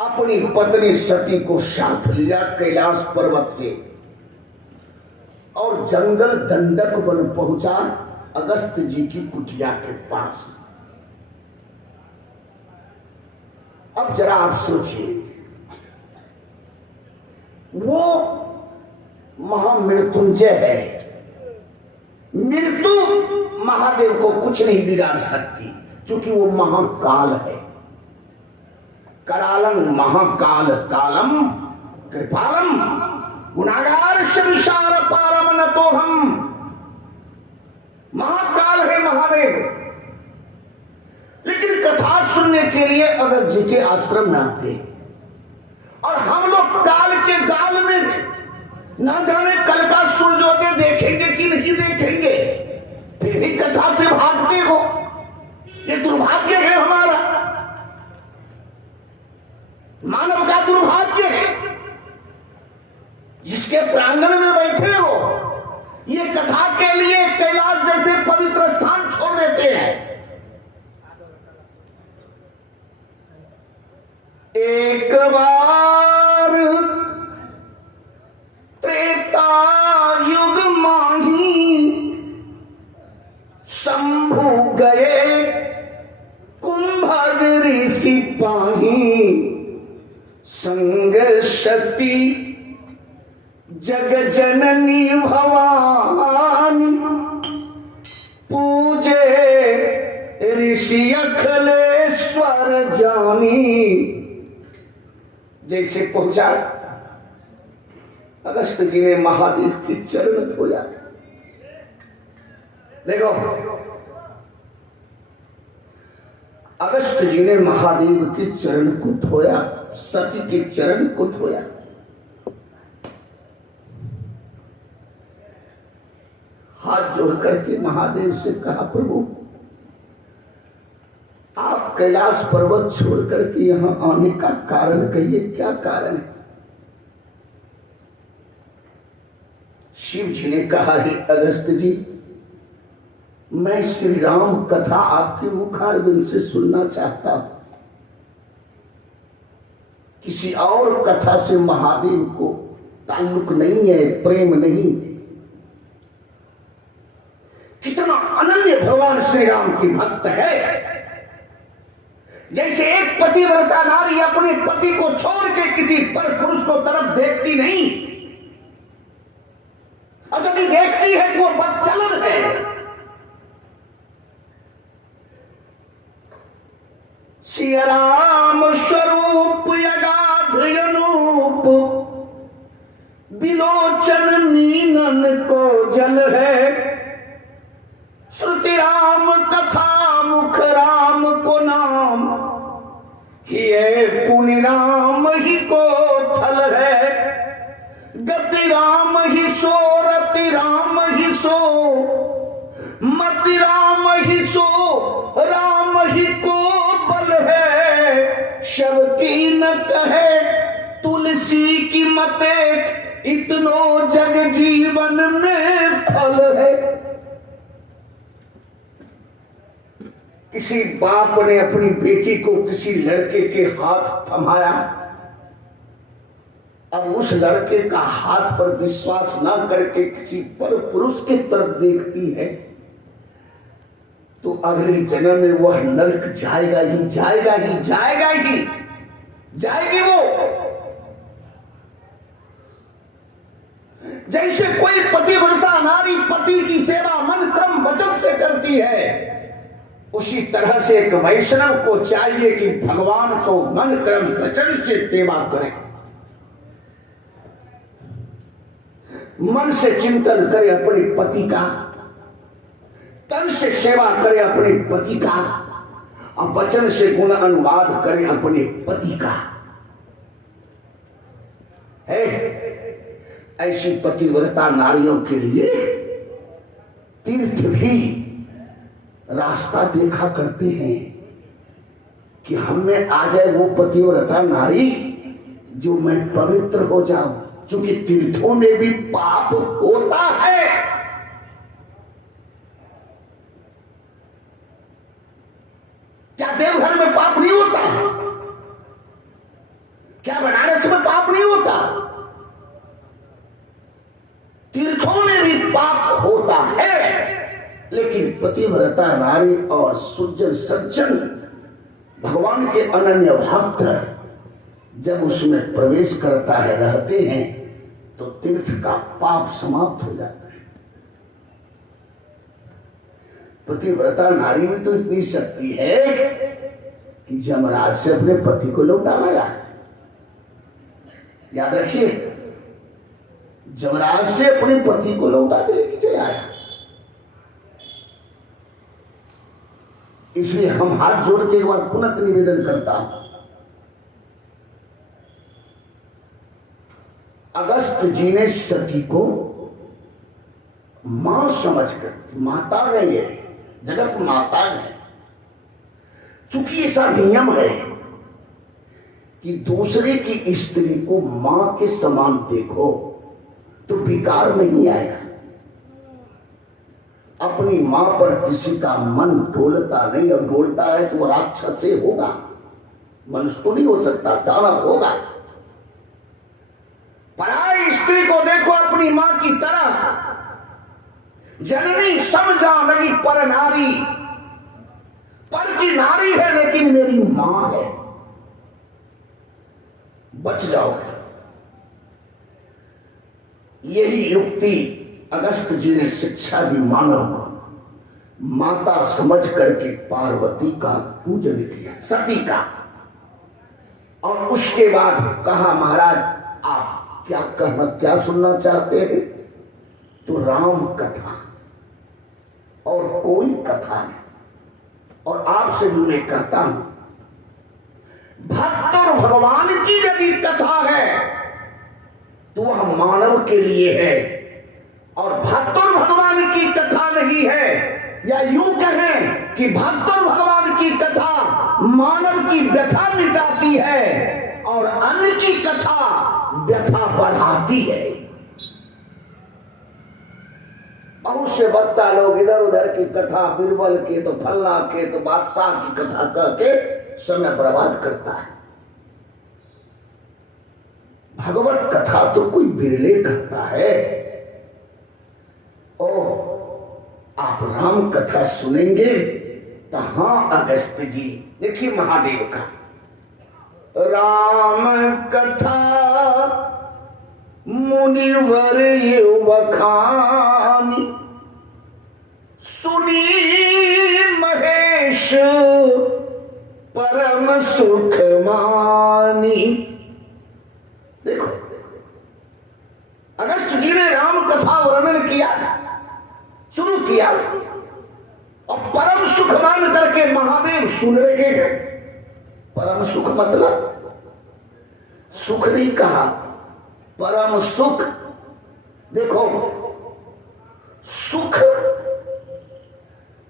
अपनी पत्नी सती को साथ लिया कैलाश पर्वत से और जंगल दंडक वन पहुंचा, अगस्त जी की कुटिया के पास। अब जरा आप सोचिए, वो महामृत्युंजय है, मृत्यु महादेव को कुछ नहीं बिगाड़ सकती, क्योंकि वो महाकाल है। करालं महाकाल कालम कृपालम गुणागार विशाल पारम न तो हम। महाकाल है महादेव। लेकिन कथा सुनने के लिए अगस्त जी के आश्रम में आते हैं, और हम लोग काल के गाल में हैं। ना जाने कल का सूर्योदय देखेंगे कि नहीं देखेंगे, फिर भी कथा से भागते हो। ये दुर्भाग्य है हमारा, मानव का दुर्भाग्य है। जिसके प्रांगण में बैठे हो, ये कथा के लिए कैलाश जैसे पवित्र स्थान छोड़ देते हैं। एक बार त्रेता युग माही शंभु गए कुंभजरी सिपाही। संग सती जग जननी भवानी पूजे ऋषि अखिलेश्वर जानी। जैसे पहुंचा, अगस्त जी ने महादेव की चरण धोया। देखो, अगस्त जी ने महादेव के चरण को धोया, सती के चरण को धोया। हाथ जोड़ करके महादेव से कहा, प्रभु आप कैलाश पर्वत छोड़ करके यहां आने का कारण कहिए, क्या कारण है? शिव जी ने कहा, हे अगस्त जी, मैं श्री राम कथा आपके मुखारबिंद से सुनना चाहता हूं। किसी और कथा से महादेव को ताल्लुक नहीं है, प्रेम नहीं है। कितना अनन्य भगवान श्री राम की भक्त है। जैसे एक पतिव्रता नारी अपने पति को छोड़ के किसी पर पुरुष को तरफ देखती नहीं, और यदि देखती है तो वो बदचलन है। सिया राम स्वरूप अगाध अनूप बिलोचन मीनन को जल है। श्रुति राम कथा मुख राम को नाम, ये पुण्य राम ही को थल है। गति राम ही सो रति राम ही सो, मति राम ही सो राम ही को बल है। शब की न कहे तुलसी की मते, इतनो जग जीवन में फल है। किसी बाप ने अपनी बेटी को किसी लड़के के हाथ थमाया, अब उस लड़के का हाथ पर विश्वास ना करके किसी पर पुरुष की तरफ देखती है, तो अगले जन्म में वह नरक जाएगा ही जाएगा ही जाएगा ही जाएगी वो। जैसे कोई पतिव्रता नारी पति की सेवा मन क्रम वचन से करती है, उसी तरह से एक वैष्णव को चाहिए कि भगवान को मन कर्म वचन से सेवा करें, मन से चिंतन करे अपने पति का, तन से सेवा करे अपने पति का, और वचन से गुण अनुवाद करे अपने पति का। है ऐसी पतिव्रता नारियों के लिए तीर्थ भी रास्ता देखा करते हैं कि हम में आ जाए वो पतिव्रता नारी जो मैं पवित्र हो जाऊं, क्योंकि तीर्थों में भी पाप होता है। क्या देवघर में पाप नहीं होता? क्या बनारस में पाप नहीं होता? तीर्थों में भी पाप होता है, लेकिन पतिव्रता नारी और सुजन सज्जन भगवान के अनन्य भक्त जब उसमें प्रवेश करता है, रहते हैं, तो तीर्थ का पाप समाप्त हो जाता है। पतिव्रता नारी में तो इतनी शक्ति है कि जमराज से अपने पति को लौटा लाया। याद रखिए, जमराज से अपने पति को लौटा के लेके चला आया। इसलिए हम हाथ जोड़ के एक बार पुनः निवेदन करता हूं, अगस्त जी ने सती को मां समझकर, माता है, ये जगत माता है, चूंकि ऐसा नियम है कि दूसरे की स्त्री को मां के समान देखो तो विकार नहीं आएगा। अपनी मां पर किसी का मन डोलता नहीं, और डोलता है तो वो राक्षस से होगा, मनुष्य तो नहीं हो सकता, दानव होगा। पराई स्त्री को देखो अपनी मां की तरह, जननी समझा नहीं पर नारी, पर की नारी है लेकिन मेरी मां है, बच जाओगे। यही युक्ति अगस्त जी ने शिक्षा दी मानव को, माता समझ करके पार्वती का पूजन किया, सती का। और उसके बाद कहा, महाराज आप क्या कहना, क्या सुनना चाहते हैं? तो राम कथा और कोई कथा नहीं। और आपसे भी मैं कहता हूं, भक्त और भगवान की यदि कथा है तो वह मानव के लिए है, और भक्त और भगवान की कथा नहीं है, या यूं कहें कि भक्त और भगवान की कथा मानव की व्यथा मिटाती है और अन्य की कथा व्यथा बढ़ाती है। बहुत से वक्ता लोग इधर उधर की कथा, बीरबल के तो फलना के तो बादशाह की कथा कह के समय बर्बाद करता है। भगवत कथा तो कोई बिरले करता है। ओह, आप राम कथा सुनेंगे तो हाँ अगस्त जी, देखिए महादेव का राम कथा मुनिवर युवखानी, सुनी महेश परम सुख मानी। देखो, अगस्त जी ने राम कथा वर्णन किया, शुरू किया, और परम सुख मान करके महादेव सुन रहे हैं। परम सुख मतलब सुख नहीं कहा, परम सुख। देखो, सुख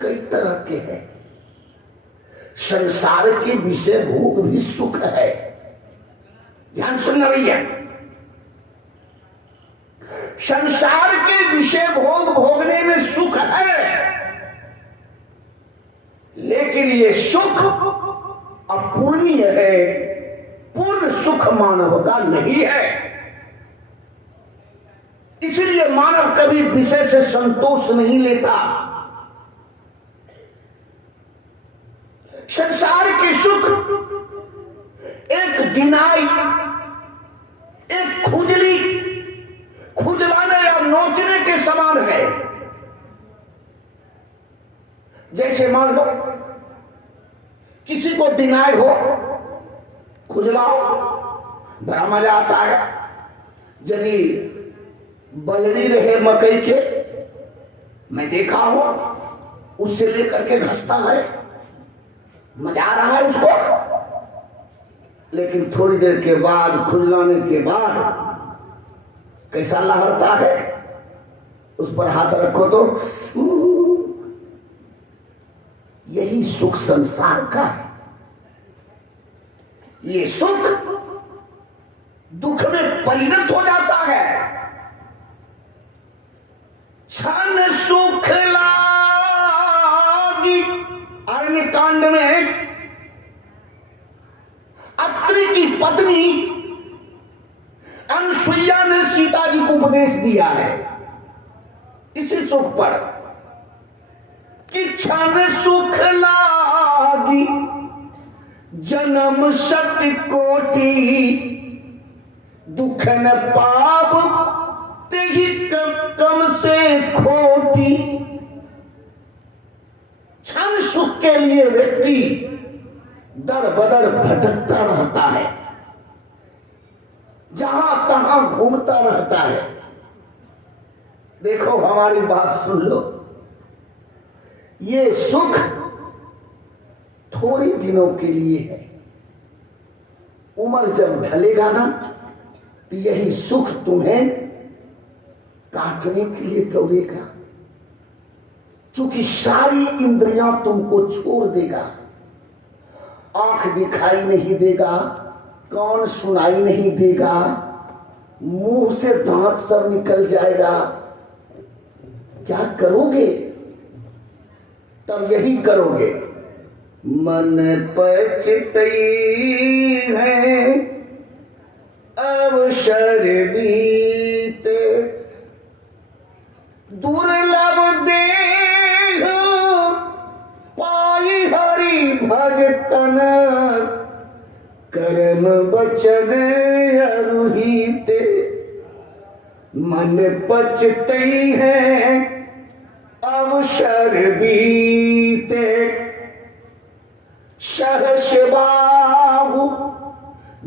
कई तरह के हैं। संसार के विषय भोग भी सुख है, ध्यान सुनना भैया। संसार के विषय भोग भोगने में सुख है, लेकिन ये सुख अपूर्णीय है, पूर्ण सुख मानव का नहीं है। इसलिए मानव कभी विषय से संतोष नहीं लेता। संसार के सुख एक दिनाई, एक खुजली, खुजलाने या नोचने के समान है। जैसे मान लो किसी को दिनाय हो, खुजलाओ, बड़ा मजा आता है। यदि बलड़ी रहे मकई के, मैं देखा हूं, उससे लेकर के घसता है, मजा आ रहा है उसको। लेकिन थोड़ी देर के बाद, खुजलाने के बाद कैसा लहरता है, उस पर हाथ रखो तो यही सुख संसार का है। ये सुख दुख में परिणत हो जाता है। क्षण सुख लागी, अरण्य कांड में अत्रि की पत्नी अनुसुईया ने सीता जी को उपदेश दिया है इसी सुख पर कि क्षण सुख लागी जन्म शत कोटि, दुख न पाप तेहि कम से खोटी। क्षण सुख के लिए व्यक्ति दर बदर भटकता रहता है, जहां तहां घूमता रहता है। देखो हमारी बात सुन लो, ये सुख थोड़े दिनों के लिए है। उम्र जब ढलेगा ना, तो यही सुख तुम्हें काटने के लिए दौड़ेगा। चूंकि सारी इंद्रियां तुमको छोड़ देगा, आंख दिखाई नहीं देगा, कान सुनाई नहीं देगा, मुंह से दांत सब निकल जाएगा। क्या करोगे? तब यही करोगे, मन पचतई है अवसर बीते, दुर्लभ देह पाई हरि भजतन, कर्म बचन अरुहिते। मन पचतई है अवसर बीते, सहस बाहु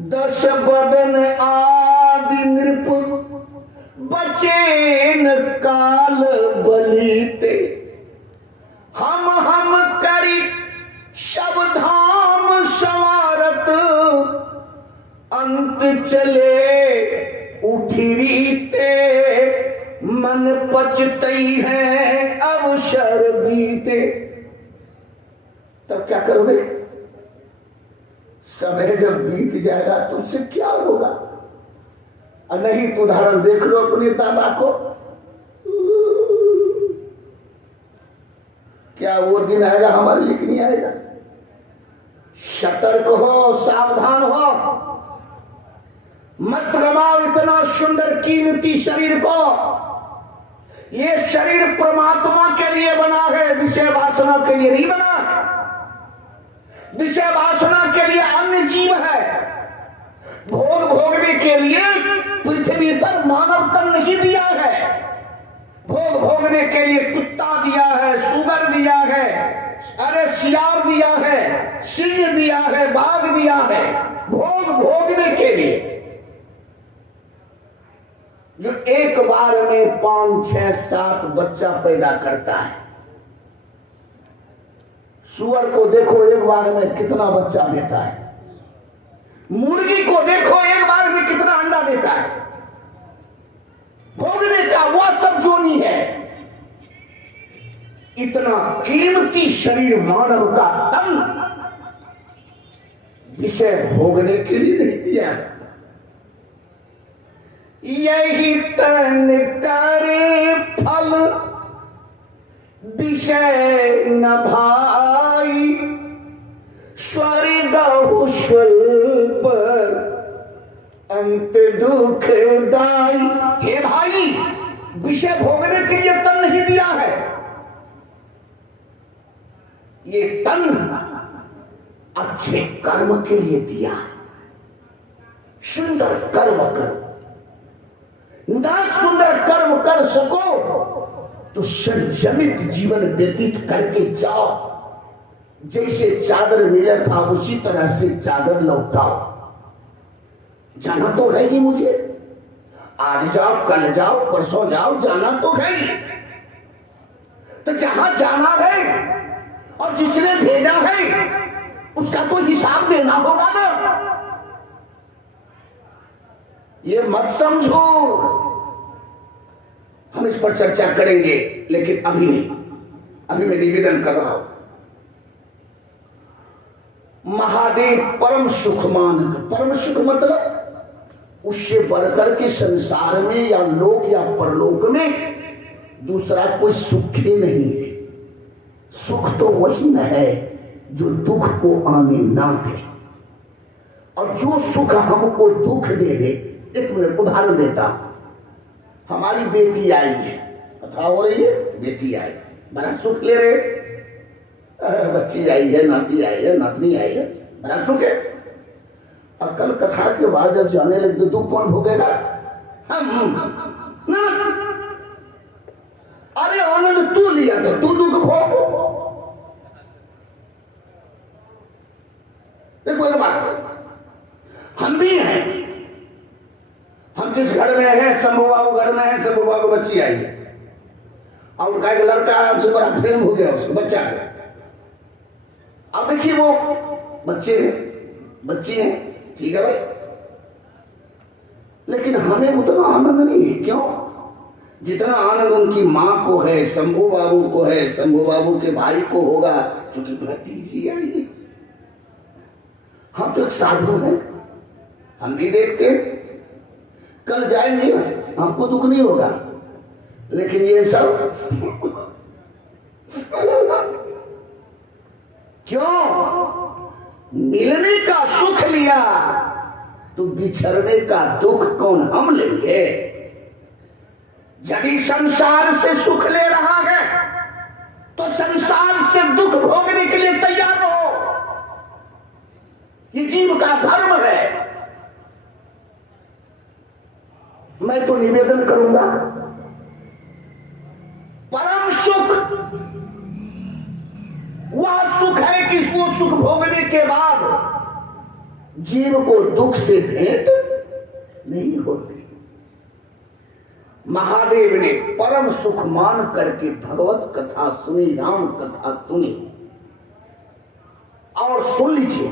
दस बदन आदि नृप, बचे न काल बलीते। हम करी सब धाम संवारत, अंत चले उठरीते। मन पचतई है अवसर बीते। तब क्या करोगे? समय जब बीत जाएगा तुमसे क्या होगा? और नहीं तो उदाहरण देख लो अपने दादा को। क्या वो दिन आएगा हमारे लिए कि नहीं आएगा? सतर्क हो, सावधान हो, मत गमाओ इतना सुंदर कीमती शरीर को। ये शरीर परमात्मा के लिए बना है, विषय वासना के लिए नहीं बना। विषय वासना के लिए अन्य जीव है, भोग भोगने के लिए पृथ्वी पर मानव तन नहीं दिया है। भोग भोगने के लिए कुत्ता दिया है, सुगर दिया है, अरे सियार दिया है, सिंह दिया है, बाघ दिया है, भोग भोगने के लिए। जो एक बार में 5, 6, 7 बच्चा पैदा करता है। सुअर को देखो एक बार में कितना बच्चा देता है। मुर्गी को देखो एक बार में कितना अंडा देता है। भोगने का वह सब जोनी है। इतना कीमती शरीर मानव का तन विषय भोगने के लिए नहीं दिया। यही तन करे फल विषय न भाई, स्वर्ग स्वल्प अंत दुखदाई। हे भाई, विषय भोगने के लिए तन नहीं दिया है। ये तन अच्छे कर्म के लिए दिया है। सुंदर कर्म करो। ना सुंदर कर्म कर सको तो संयमित जीवन व्यतीत करके जाओ। जैसे चादर मिला था उसी तरह से चादर लौटाओ। जाना तो है ही मुझे, आज जाओ कल जाओ परसों जाओ, जाना तो है ही। तो जहां जाना है और जिसने भेजा है उसका तो हिसाब देना होगा ना। ये मत समझो, हम इस पर चर्चा करेंगे लेकिन अभी नहीं। अभी मैं निवेदन कर रहा हूं, महादेव परम सुख मान, परम सुख मतलब उससे बढ़कर के संसार में या लोक या परलोक में दूसरा कोई सुख ही नहीं है। सुख तो वही न है जो दुख को आने ना दे, और जो सुख हमको दुख दे दे। एक मिनट उदाहरण देता हूं। हमारी बेटी आई है, कथा हो रही है, बेटी आई, बड़ा सुख ले रहे, बच्ची आई है, नाती आई है, नातनी आई है, बड़ा सुख है। और कल कथा के बाद जब जाने लगे तो दुख कौन भोगेगा? हम ना। अरे आनंद तू लिया तो तू दुख भोग। देखो ये बात, हम भी हैं, हम जिस घर में हैं, शंभू बाबू घर में है, शंभू बाबू बच्ची आई है और उनका एक लड़का है, हमसे बड़ा प्रेम हो गया उसको, बच्चा है। अब देखिए वो बच्चे हैं, बच्ची हैं, ठीक है भाई, लेकिन हमें उतना आनंद नहीं है। क्यों? जितना आनंद उनकी माँ को है, शंभू बाबू को है, शंभू बाबू के भाई को होगा, क्योंकि भतीजी आई है। हम तो एक साधु हैं, हम भी देखते हैं, कल जाएंगे हमको दुख नहीं होगा, लेकिन ये सब क्यों? मिलने का सुख लिया तो बिछड़ने का दुख कौन हम लेंगे? यदि संसार से सुख ले रहा है तो संसार से दुख भोगने के लिए तैयार रहो। ये जीव का धर्म है। मैं तो निवेदन करूंगा, परम सुख वह सुख है कि वो सुख भोगने के बाद जीव को दुख से भेंट नहीं होती। महादेव ने परम सुख मान करके भगवत कथा सुनी, राम कथा सुनी। और सुन लीजिए,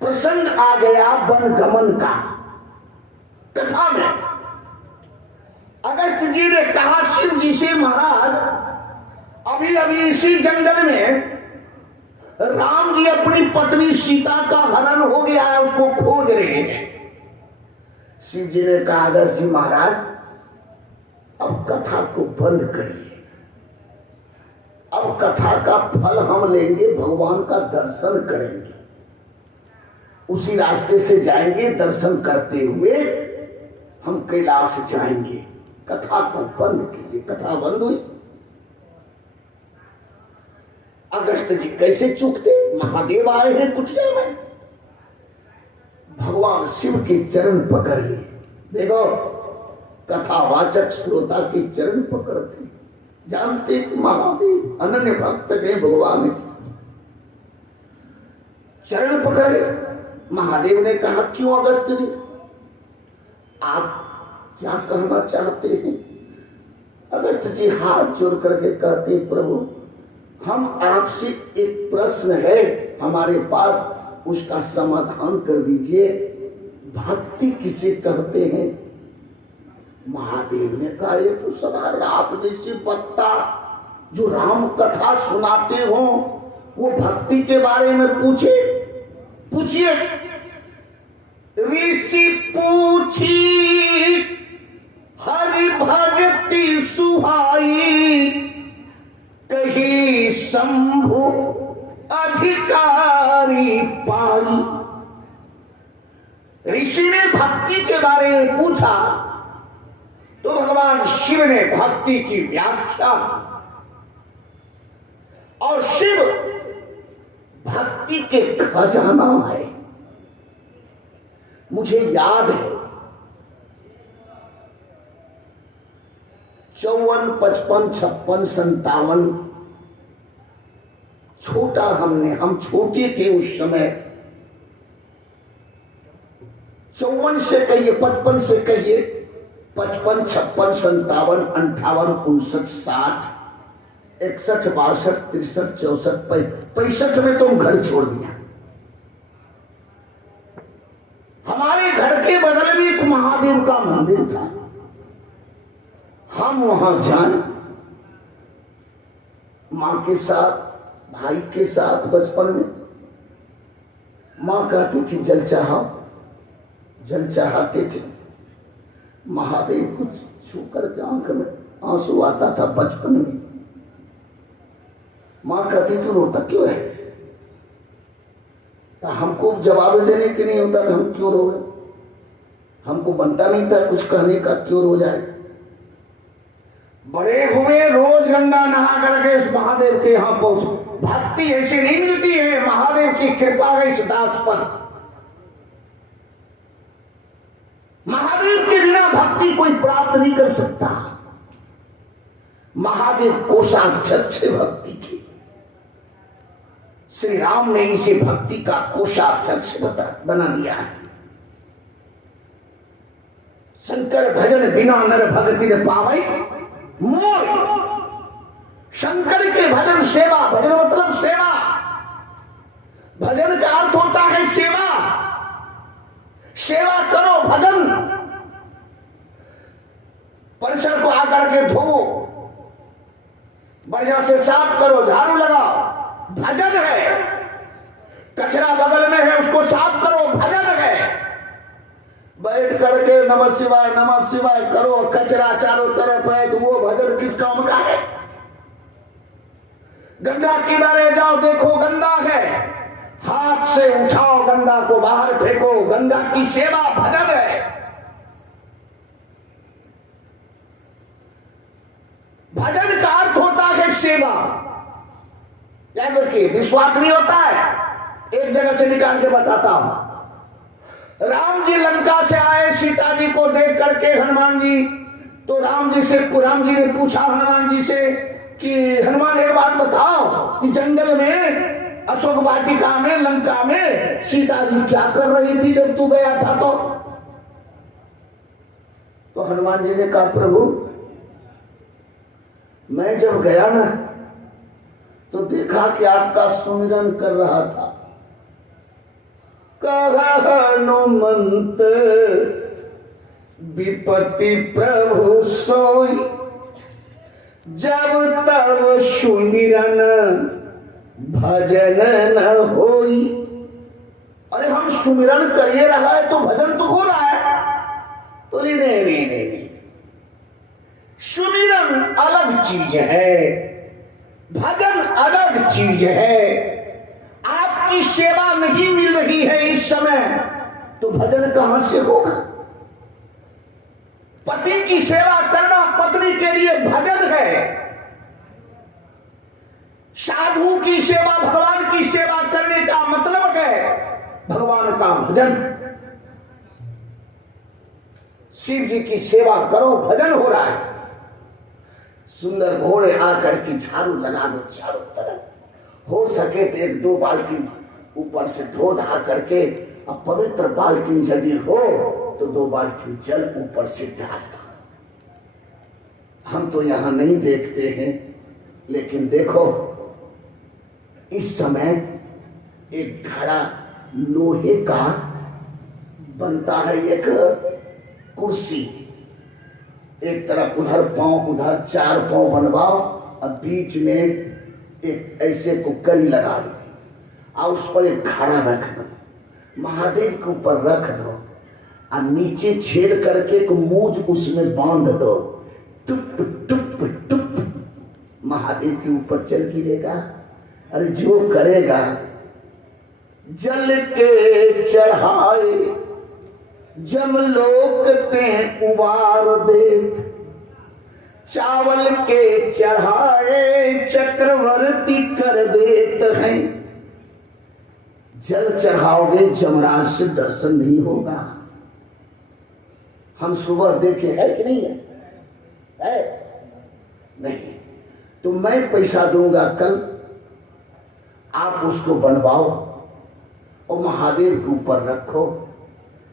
प्रसंग आ गया वन गमन का। कथा में अगस्त जी ने कहा शिव जी से, महाराज अभी अभी इसी जंगल में राम जी अपनी पत्नी सीता का हरण हो गया है, उसको खोज रहे हैं। शिव जी ने कहा अगस्त जी महाराज अब कथा को बंद करिए, अब कथा का फल हम लेंगे, भगवान का दर्शन करेंगे, उसी रास्ते से जाएंगे, दर्शन करते हुए हम कैलाश जाएंगे। कथा को बंद कीजिए। कथा बंद हुई। अगस्त जी कैसे चूकते? महादेव आए हैं कुटिया में, भगवान शिव के चरण पकड़ लिए। देखो कथावाचक श्रोता के चरण पकड़ते, जानते कि महादेव अनन्य भक्त के भगवान के चरण पकड़े। महादेव ने कहा क्यों अगस्त जी, आप क्या कहना चाहते हैं? अगस्त जी हाथ जोड़ करके कहते प्रभु हम आपसे एक प्रश्न है हमारे पास, उसका समाधान कर दीजिए। भक्ति किसे कहते हैं? महादेव ने कहा ये तो साधारण आप जैसे वक्ता जो राम कथा सुनाते हो वो भक्ति के बारे में पूछिए। ऋषि पूछी हरि भक्ति सुहाई, कही शंभु अधिकारी पाई। ऋषि ने भक्ति के बारे में पूछा तो भगवान शिव ने भक्ति की व्याख्या की, और शिव भक्ति के खजाना है। मुझे याद है 54, 55, 56, 57, छोटा हम छोटे थे उस समय, 54 से कहिए, 55 से कहिए, 55, 56, 57, 58, 59, 60, 61, 62, 63, 64, 65 में तो हम घर छोड़ दिया। हमारे घर के बगल में एक महादेव का मंदिर था, हम वहां जाए मां के साथ, भाई के साथ बचपन में। मां कहती थी जल चढ़ाओ, जल चढ़ाते थे। महादेव को छू करके आंख में आंसू आता था बचपन में। मां कहती तू रोता क्यों है? तो हमको जवाब देने के नहीं होता था हम क्यों रोए, हमको बनता नहीं था कुछ कहने का, क्यों रो जाए। बड़े हुए रोज गंगा नहा करके इस महादेव के यहां पहुंचे। भक्ति ऐसी नहीं मिलती है, महादेव की कृपा है इस दास पर। महादेव के बिना भक्ति कोई प्राप्त नहीं कर सकता। महादेव कोषाध्यक्ष है भक्ति की। श्री राम ने इसे भक्ति का कोषाध्यक्ष बना दिया है। शंकर भजन बिना नर भक्ति न पावई मोर। शंकर के भजन सेवा, भजन मतलब सेवा, भजन का अर्थ होता है सेवा। सेवा करो, भजन। परिसर को आकर के धो, बढ़िया से साफ करो, झाड़ू लगाओ, भजन है। कचरा बगल में है उसको साफ करो, भजन है। बैठ करके नमः शिवाय करो, कचरा चारों तरफ है तो वो भजन किस काम का है? गंगा किनारे जाओ, देखो गंदा है, हाथ से उठाओ गंगा को बाहर फेंको, गंगा की सेवा भजन है। भजन का अर्थ होता है सेवा। याद रखिए, विश्वास नहीं होता है। एक जगह से निकाल के बताता हूं। राम जी लंका से आए, सीता जी को देख करके हनुमान जी, तो राम जी ने पूछा हनुमान जी से कि हनुमान एक बात बताओ कि जंगल में, अशोक वाटिका में, लंका में सीता जी क्या कर रही थी जब तू गया था? तो हनुमान जी ने कहा प्रभु मैं जब गया ना तो देखा कि आपका सुमिरन कर रहा था। कहा हनुमंत विपत्ति प्रभु सोई, जब तब सुमिरन भजन न होई। अरे हम सुमिरन करिए रहा है तो भजन तो हो रहा है। तो नहीं, सुमिरन अलग चीज है, भजन अलग चीज है। आपकी सेवा नहीं मिल रही है इस समय तो भजन कहां से होगा? पति की सेवा करना पत्नी के लिए भजन है। साधु की सेवा, भगवान की सेवा करने का मतलब है भगवान का भजन। शिव जी की सेवा करो, भजन हो रहा है। सुंदर घोड़े आकर के झाड़ू लगा दो चारों तरफ, हो सके तो 1-2 बाल्टी ऊपर से धो धा करके, अब पवित्र बाल्टी यदि हो तो 2 बाल्टी जल ऊपर से डाल दो। हम तो यहां नहीं देखते हैं, लेकिन देखो इस समय एक घड़ा लोहे का बनता है, एक कुर्सी, एक तरफ उधर पांव, उधर 4 पांव बनवाओ और बीच में एक ऐसे को कड़ी लगा दो और उस पर एक घड़ा रख दो, महादेव के ऊपर रख दो और नीचे छेद करके एक मूज उसमें बांध दो। टुप टुप टुप महादेव के ऊपर जल गिरेगा। अरे जो करेगा जल के चढ़ाए जमलोक ते उबार देत, चावल के चढ़ाए चक्रवर्ती कर देत हैं। जल चढ़ाओगे जमराज से दर्शन नहीं होगा। हम सुबह देखे है कि नहीं है? नहीं तो मैं पैसा दूंगा कल, आप उसको बनवाओ और महादेव के ऊपर रखो।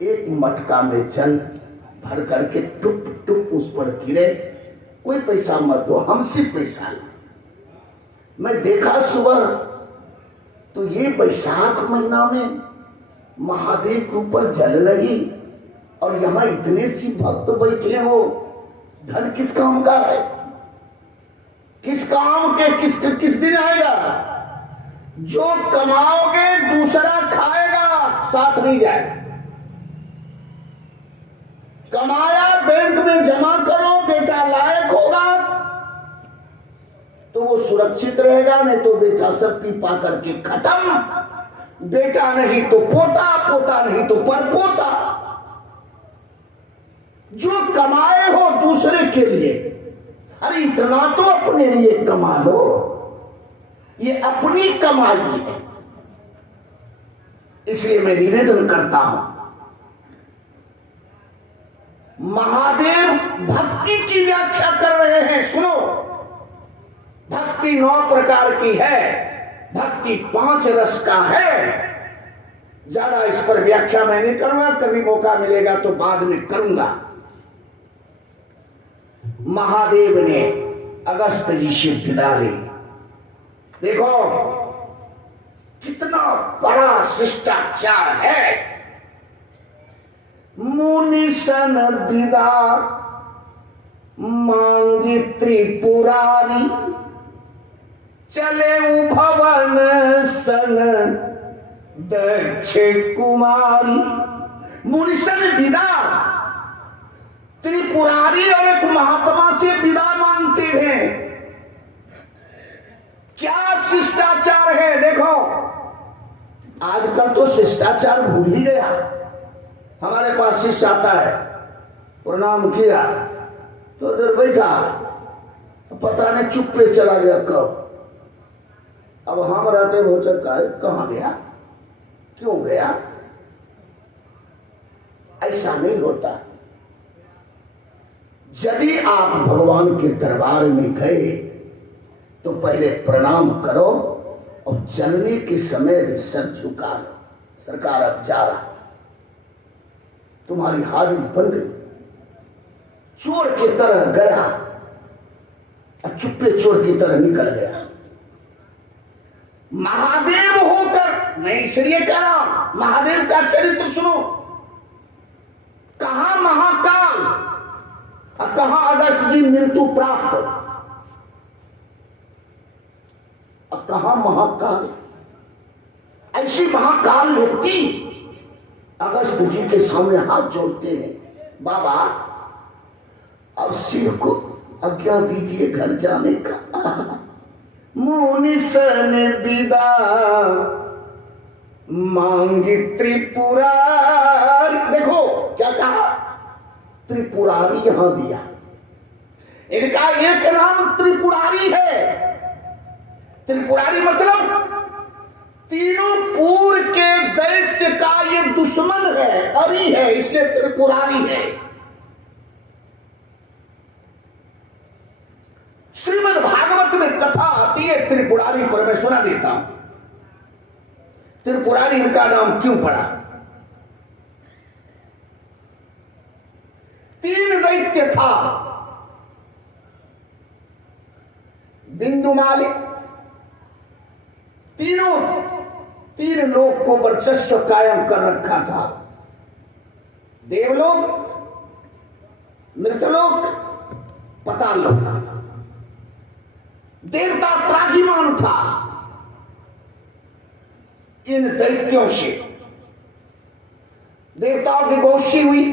एक मटका में जल भर करके टुप टुप उस पर गिरे। कोई पैसा मत दो, हमसे पैसा लो। मैं देखा सुबह तो ये बैसाख महीना में महादेव के ऊपर जल लगी और यहां इतने सी भक्त बैठे हो। धन किस काम का है? किस काम के किस दिन आएगा? जो कमाओगे दूसरा खाएगा, साथ नहीं जाएगा। कमाया बैंक में जमा करो, बेटा लायक होगा तो वो सुरक्षित रहेगा, नहीं तो बेटा सब पीपा करके खत्म। बेटा नहीं तो पोता, पोता नहीं तो परपोता। जो कमाए हो दूसरे के लिए, अरे इतना तो अपने लिए कमा लो। ये अपनी कमाई है। इसलिए मैं निवेदन करता हूं, महादेव भक्ति की व्याख्या कर रहे हैं। सुनो, भक्ति 9 प्रकार की है, भक्ति 5 रस का है। ज्यादा इस पर व्याख्या मैं नहीं करूंगा, कभी मौका मिलेगा तो बाद में करूंगा। महादेव ने अगस्त जी से विदा ली। देखो कितना बड़ा शिष्टाचार है। मुनि सन विदा मांगी त्रिपुरारी, चले भवन संग दक्ष कुमारी। मुनि सन विदा, त्रिपुरारी और एक महात्मा से विदा मांगते हैं। क्या शिष्टाचार है? देखो आजकल तो शिष्टाचार भूल ही गया। हमारे पास शिष्य आता है, प्रणाम किया तो उधर बैठा, पता नहीं चुप पे चला गया कब। अब हम रहते हो चक्का कहां गया, क्यों गया? ऐसा नहीं होता। यदि आप भगवान के दरबार में गए तो पहले प्रणाम करो और चलने के समय भी सर झुका लो। सरकार अब जा रहा, तुम्हारी हाजिरी बन गई। चोर की तरह गया और चुप्पे चोर की तरह निकल गया। महादेव होकर, मैं इसलिए कह रहा हूं, महादेव का चरित्र सुनो। कहां महाकाल और कहां अगस्त जी मृत्यु प्राप्त, और कहां महाकाल। ऐसी महाकाल व्यक्ति अगस्त जी के सामने हाथ जोड़ते हैं, बाबा अब शिव को आज्ञा दीजिए घर जाने का। मुनि सन विदा मांगी त्रिपुरारी। देखो क्या कहा, त्रिपुरारी यहां दिया। इनका एक नाम त्रिपुरारी है। त्रिपुरारी मतलब तीनों पूर के दैत्य का ये दुश्मन है, अरी है, इसलिए त्रिपुरारी है। श्रीमद् भागवत में कथा आती है त्रिपुरारी पर, मैं सुना देता हूं। त्रिपुरारी इनका नाम क्यों पड़ा? 3 दैत्य था, बिंदुमाली। तीन लोग को वर्चस्व कायम कर रखा था। देवलोक, मृतलोक, पाताललोक। देवता त्राहिमाम था। इन दैत्यों से देवताओं की गोष्ठी हुई,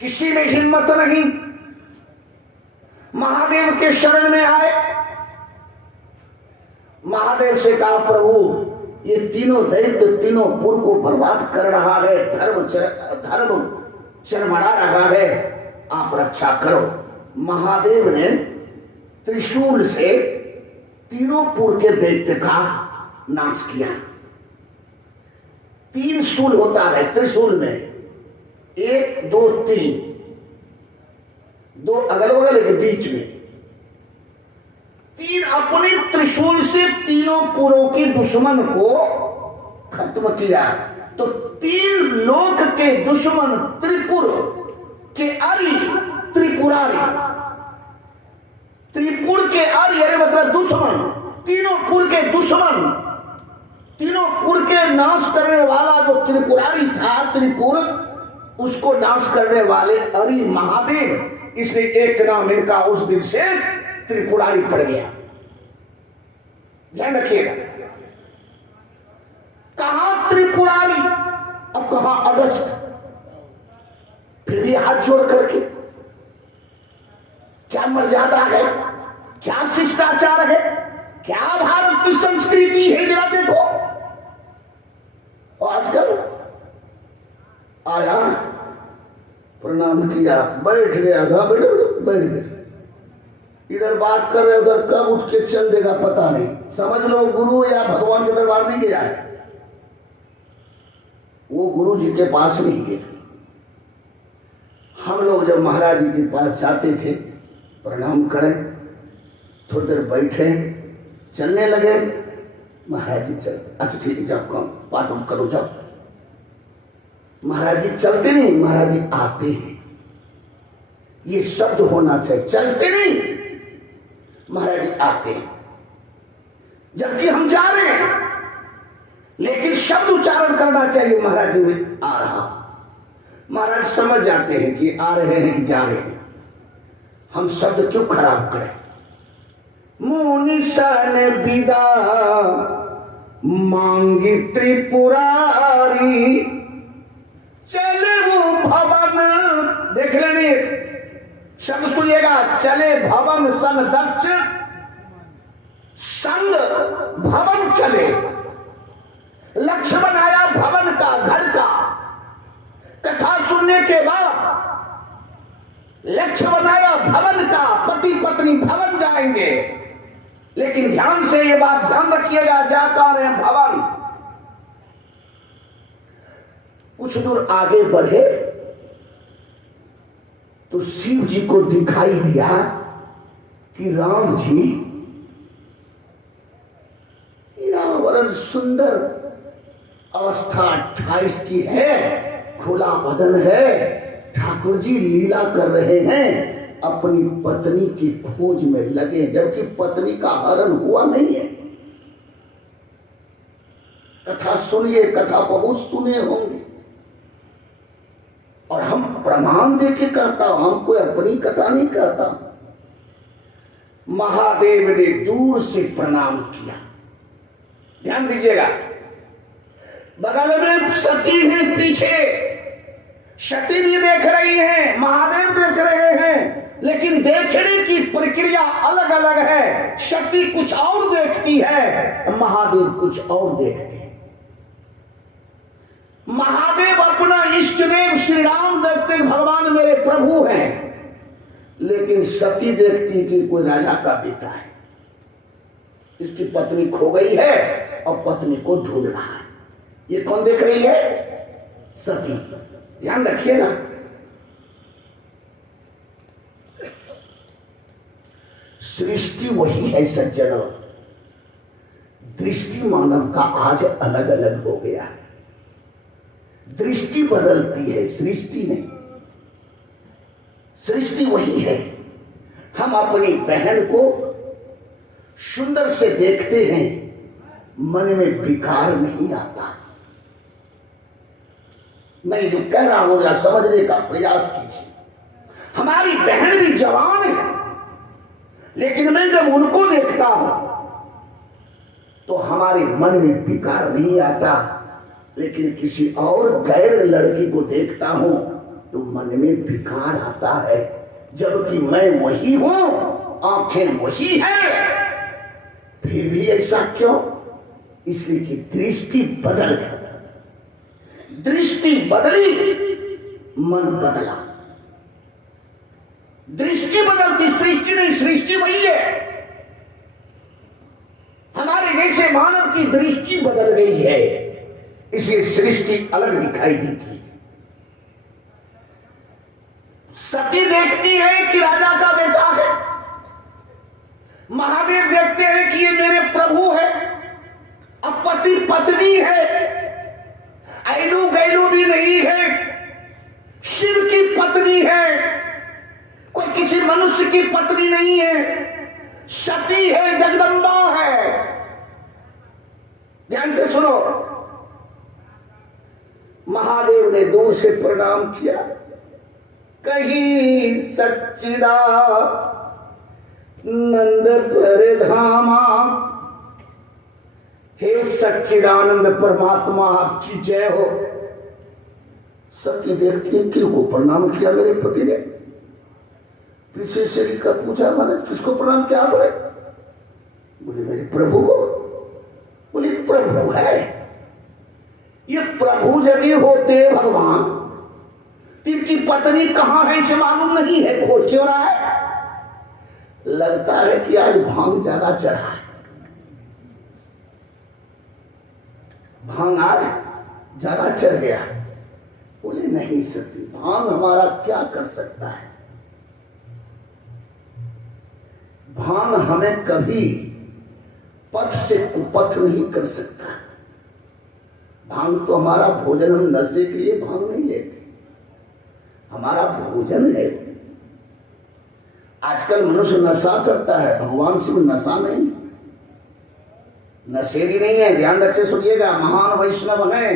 किसी में हिम्मत नहीं, महादेव के शरण में आए। महादेव से कहा, प्रभु ये तीनों दैत्य तीनों पुर को बर्बाद कर रहा है, धर्म चरमरा रहा है, आप रक्षा करो। महादेव ने त्रिशूल से तीनों पुर के दैत्य का नाश किया। 3 शूल होता है त्रिशूल में, 1 2 3, 2 अगल बगल के बीच में तीन अपने त्रिशूल से तीनों पुरों के दुश्मन को खत्म किया। तो तीन लोक के दुश्मन त्रिपुर के अरि त्रिपुरारी, त्रिपुर के अरि अरे मतलब दुश्मन, तीनों पुर के दुश्मन, तीनों पुर के नाश करने वाला जो त्रिपुरारी था, त्रिपुर, उसको नाश करने वाले अरि महादेव, इसलिए एक नाम इनका उस दिन से त्रिपुरारी पड़ गया। ध्यान रखिएगा, कहां त्रिपुरारी और कहां अगस्त। फिर भी हाथ जोड़ करके क्या मर्यादा है, क्या शिष्टाचार है, क्या भारत की संस्कृति है, जरा देखो। और आजकल आया, प्रणाम किया, बैठ गया था, बैठ गया, इधर बात कर रहे, उधर कब उठ के चल देगा पता नहीं। समझ लो गुरु या भगवान के दरबार नहीं गया है, वो गुरु जी के पास नहीं गया। हम लोग जब महाराज जी के पास जाते थे, प्रणाम करें, थोड़ी देर बैठे, चलने लगे, महाराज जी चल, अच्छा ठीक है जाओ, काम पाठ करो जाओ। महाराज जी चलते नहीं, महाराज जी आते हैं, ये शब्द होना चाहिए, चलते नहीं, महाराज जी आते हैं। जबकि हम जा रहे हैं, लेकिन शब्द उच्चारण करना चाहिए, महाराज जी में आ रहा। महाराज समझ जाते हैं कि आ रहे हैं कि जा रहे हैं, हम शब्द क्यों खराब करें। मुनिसन विदा मांगी त्रिपुरारी, चले वो भवन, देख लेने शब्द सुनिएगा, चले भवन संग दक्ष, संग भवन चले, लक्ष्य बनाया भवन का, घर का। कथा सुनने के बाद लक्ष्य बनाया भवन का, पति पत्नी भवन जाएंगे। लेकिन ध्यान से ये बात ध्यान रखिएगा, जा कहां रहे हैं, भवन। कुछ दूर आगे बढ़े तो शिव जी को दिखाई दिया कि राम जी बड़ा सुंदर अवस्था 28 की है, खुला बदन है, ठाकुर जी लीला कर रहे हैं, अपनी पत्नी की खोज में लगे, जबकि पत्नी का हरण हुआ नहीं है। कथा सुनिए, कथा बहुत सुने होंगे, और हम प्रमाण देके कहता हूं, हम कोई अपनी कथा नहीं कहता। महादेव ने दूर से प्रणाम किया, ध्यान दीजिएगा, बगल में सती है, पीछे सती भी देख रही है, महादेव देख रहे हैं, लेकिन देखने की प्रक्रिया अलग अलग है। सती कुछ और देखती है, महादेव कुछ और देखते हैं। महादेव अपना इष्ट देव श्री राम देखते भगवान मेरे प्रभु हैं, लेकिन सती देखती कि कोई राजा का बेटा है, इसकी पत्नी खो गई है और पत्नी को ढूंढ रहा है। ये कौन देख रही है? सती। ध्यान रखिएगा, सृष्टि वही है सज्जनों, दृष्टि मानव का आज अलग अलग हो गया है। दृष्टि बदलती है, सृष्टि नहीं। सृष्टि वही है। हम अपनी बहन को सुंदर से देखते हैं, मन में विकार नहीं आता। मैं जो कह रहा हूं जरा समझने का प्रयास कीजिए। हमारी बहन भी जवान है, लेकिन मैं जब उनको देखता हूं तो हमारे मन में विकार नहीं आता, लेकिन किसी और गैर लड़की को देखता हूं तो मन में विकार आता है, जबकि मैं वही हूं, आंखें वही है, फिर भी ऐसा क्यों? इसलिए कि दृष्टि बदल गई। दृष्टि बदली, मन बदला। दृष्टि बदलती, सृष्टि नहीं, सृष्टि वही है। हमारे जैसे मानव की दृष्टि बदल गई है, इसलिए सृष्टि अलग दिखाई देती है। सती देखती है कि राजा का बेटा है, महादेव देखते हैं कि ये मेरे प्रभु है, अब पति पत्नी है, ऐलू गैलू भी नहीं है, शिव की पत्नी है, कोई किसी मनुष्य की पत्नी नहीं है, सती है, जगदम्बा है। ध्यान से सुनो, महादेव ने दूर से प्रणाम किया, कहीं सच्चिदा नंद पर धामा, हे सच्चिदानंद परमात्मा आपकी जय हो। सती देखती है, किसको प्रणाम किया मेरे पति ने? पीछे से का पूछा, महाराज किसको प्रणाम किया आपने? बोले मेरे प्रभु को। बोले प्रभु है, ये प्रभु यदि होते भगवान, तिनकी पत्नी कहां है इसे मालूम नहीं है, खोज क्यों रहा है? लगता है कि आज भांग ज्यादा चढ़ा है, भांग आज ज्यादा चढ़ गया। बोले नहीं सकती, भांग हमारा क्या कर सकता है? भांग हमें कभी पथ से कुपथ नहीं कर सकता। भांग तो हमारा भोजन, हम नशे के लिए भांग नहीं लेते, हमारा भोजन है। आजकल मनुष्य नशा करता है, भगवान शिव नशा नहीं, नशेरी नहीं है। ध्यान रखे, सुनिएगा, महान वैष्णव है,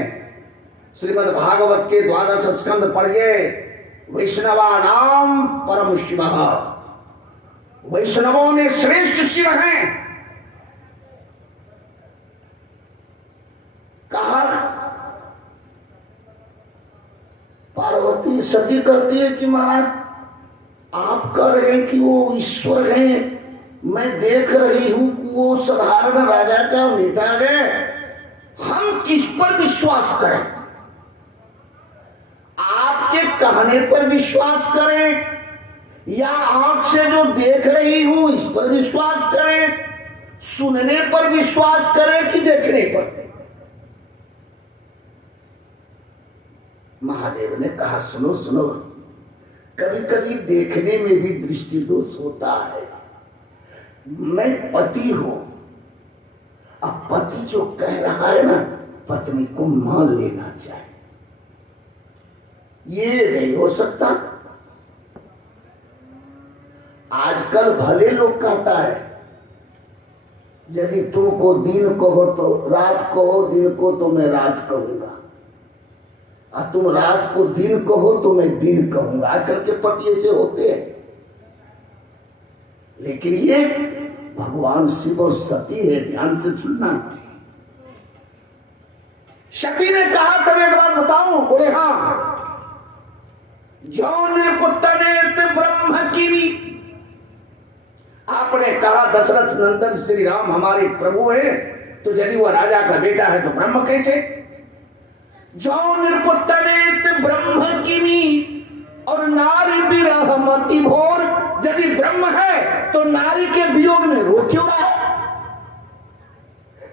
श्रीमद् भागवत के 12 स्कंद पढ़ गए, वैष्णवा नाम परम शिव, वैष्णवों में श्रेष्ठ शिव हैं। कहा पार्वती सती कहती है कि महाराज आप कह रहे हैं कि वो ईश्वर हैं, मैं देख रही हूं वो साधारण राजा का बेटा है, हम किस पर विश्वास करें? आपके कहने पर विश्वास करें या आंख से जो देख रही हूं इस पर विश्वास करें, सुनने पर विश्वास करें कि देखने पर? महादेव ने कहा सुनो सुनो, कभी कभी देखने में भी दृष्टि दोष होता है। मैं पति हूं, अब पति जो कह रहा है ना, पत्नी को मान लेना चाहिए, ये नहीं हो सकता। आजकल भले लोग कहता है यदि तुमको दिन कहो तो रात कहो, दिन को तो मैं रात कहूंगा, और तुम रात को दिन कहो तो मैं दिन कहूंगा। आजकल के पति ऐसे होते हैं, लेकिन ये भगवान शिव और सती है, ध्यान से सुनना। सती ने कहा तब एक बात बताऊं? बोले हाँ, जो निरपुत्तनेत ब्रह्म की भी, आपने कहा दशरथ नंदन श्री राम हमारे प्रभु है, तो यदि वह राजा का बेटा है तो ब्रह्म कैसे? जो निरपुत्तनेत ब्रह्म की भी, और नारी विरह मति भोर, यदि ब्रह्म है तो नारी के वियोग में रो क्यों रहा है?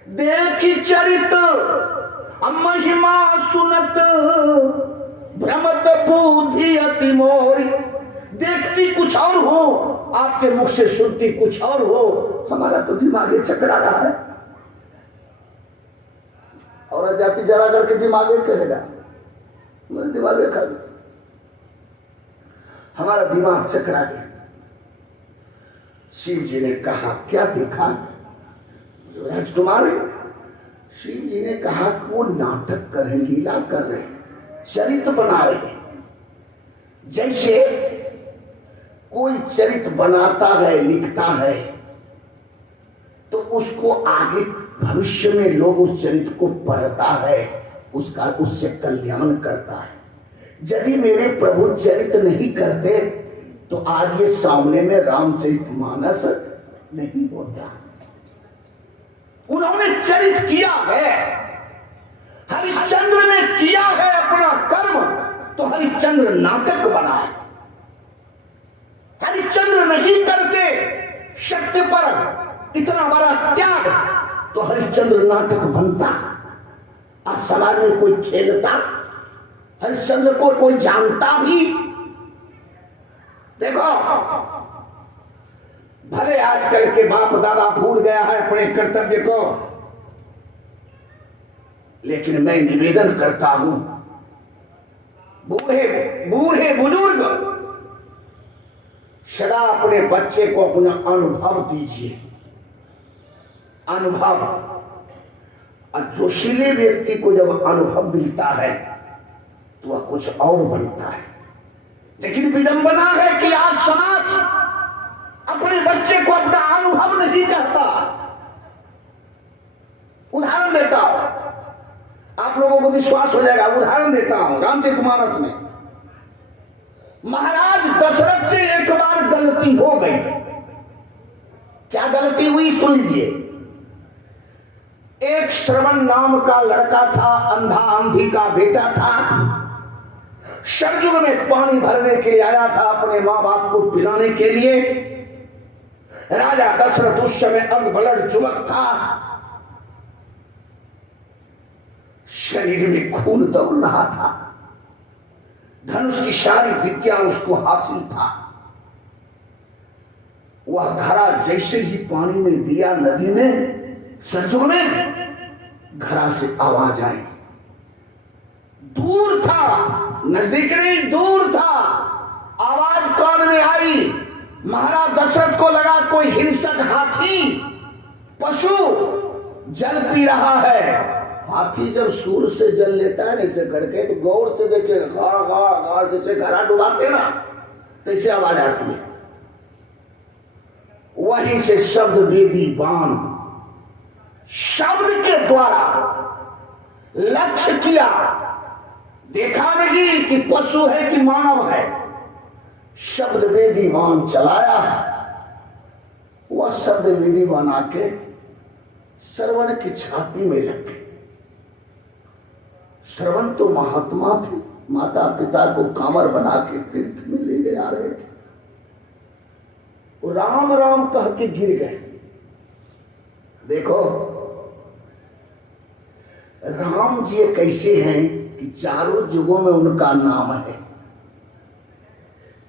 देखी चरित महिमा सुनत, भ्रमत बुद्धि अति मोरी। देखती कुछ और हो, आपके मुख से सुनती कुछ और हो, हमारा तो दिमाग चकरा रहा है। और जाति जरा करके दिमागे कहेगा, मेरे दिमागे खा, हमारा दिमाग चकरा गया। शिव जी ने कहा क्या देखा? राजकुमार है। शिव जी ने कहा कि वो नाटक कर रहे, लीला कर रहे, चरित्र बना रहे। जैसे कोई चरित्र बनाता है, लिखता है, तो उसको आगे भविष्य में लोग उस चरित्र को पढ़ता है, उसका उससे कल्याण करता है। यदि मेरे प्रभु चरित्र नहीं करते तो आज ये सामने में रामचरितमानस नहीं होता। उन्होंने चरित्र किया है, हरिश्चंद्र ने किया है अपना कर्म, तो हरिश्चंद्र नाटक बना है। हरिश्चंद्र नहीं करते सत्य पर इतना बड़ा त्याग, तो हरिश्चंद्र नाटक बनता और समाज में कोई खेलता, हरिश्चंद्र को कोई जानता भी। देखो भले आजकल के बाप दादा भूल गया है अपने कर्तव्य को, लेकिन मैं निवेदन करता हूं, बूढ़े बूढ़े बुजुर्ग सदा अपने बच्चे को अपना अनुभव दीजिए। अनुभव, और जोशीले व्यक्ति को जब अनुभव मिलता है तो वह कुछ और बनता है। लेकिन विडंबना है कि आज समाज अपने बच्चे को अपना अनुभव नहीं कहता। उदाहरण देता हूं, आप लोगों को विश्वास हो जाएगा। उदाहरण देता हूं, रामचरितमानस में महाराज दशरथ से एक बार गलती हो गई। क्या गलती हुई सुन लीजिए। एक श्रवण नाम का लड़का था, अंधा आंधी का बेटा था। सरजुग में पानी भरने के लिए आया था अपने मां बाप को पिलाने के लिए। राजा दशरथ उस समय अगबलड़ युवक था, शरीर में खून दौड़ रहा था, धनुष की सारी विद्या उसको हासिल था। वह घड़ा जैसे ही पानी में दिया, नदी में, सरजुग में, घड़ा से आवाज आई। दूर था, नजदीक नहीं, दूर था। आवाज कान में आई। महाराज दशरथ को लगा कोई हिंसक हाथी, पशु जल पी रहा है। हाथी जब सूर से जल लेता है ऐसे करके, तो गौर से देखे, गाड़ गाड़ गाड़ जैसे घड़ा डुबाते ना, तैसे आवाज आती है। वहीं से शब्द वेदी बाण, शब्द के द्वारा लक्ष्य किया। देखा नहीं कि पशु है कि मानव है, शब्द वेदी बाण चलाया। वह शब्द वेदी बाण आके श्रवण की छाती में लग गई। श्रवण तो महात्मा थे, माता पिता को कांवर बना के तीर्थ में ले गए आ रहे थे। वो राम राम कह के गिर गए। देखो राम जी कैसे हैं कि चारों युगों में उनका नाम है।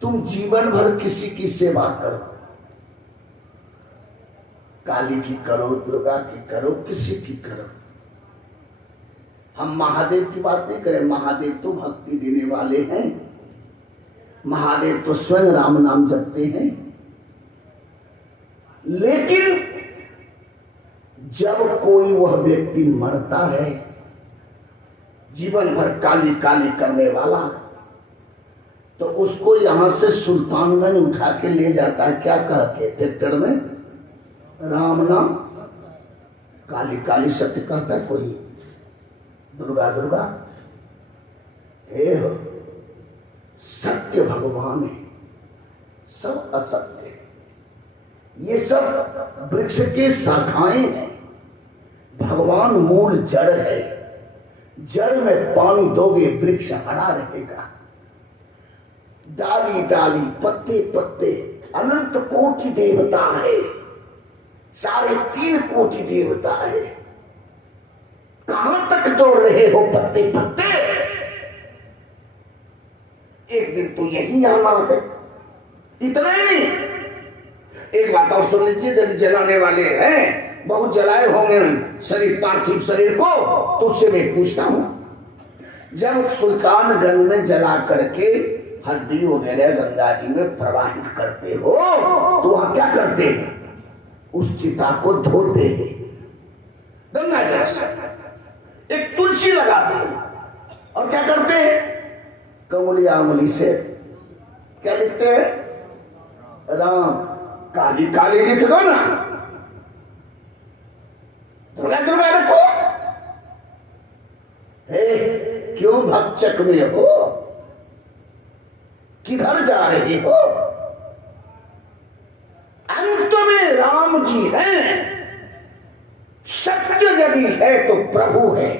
तुम जीवन भर किसी की सेवा करो, काली की करो, दुर्गा की करो, किसी की करो। हम महादेव की बात नहीं करें, महादेव तो भक्ति देने वाले हैं। महादेव तो स्वयं राम नाम जपते हैं। लेकिन जब कोई वह व्यक्ति मरता है, जीवन भर काली काली करने वाला, तो उसको यहां से सुल्तानगंज उठा के ले जाता है। क्या कह के? ट्रैक्टर में राम नाम, काली काली सत्य कहता है कोई, दुर्गा दुर्गा। हे हो, सत्य भगवान है, सब असत्य है। ये सब वृक्ष के शाखाएं हैं, भगवान मूल जड़ है। जड़ में पानी दोगे वृक्ष हरा रहेगा। डाली डाली, पत्ते पत्ते, अनंत कोटि देवता है, 3.5 कोटि देवता है। कहां तक दौड़ रहे हो पत्ते पत्ते? एक दिन तो यही आना है। इतना ही नहीं, एक बात और सुन लीजिए। यदि जलाने वाले हैं, बहुत जलाए होंगे शरीर, पार्थिव शरीर को, तो उससे मैं पूछता हूं, जब सुल्तानगंज में जला करके हड्डी वगैरह गंगा जी में प्रवाहित करते हो, तो वहां क्या करते हैं? उस चिता को धोते हैं गंगा जल से, एक तुलसी लगाते हैं, और क्या करते हैं? कंगुली आंगुली से क्या लिखते हैं? राम। काली काली लिख दो ना, दुर्गा दुर्गा रखो। हे, क्यों भक्षक में हो? किधर जा रहे हो? अंत में राम जी हैं। सत्य यदि है तो प्रभु है।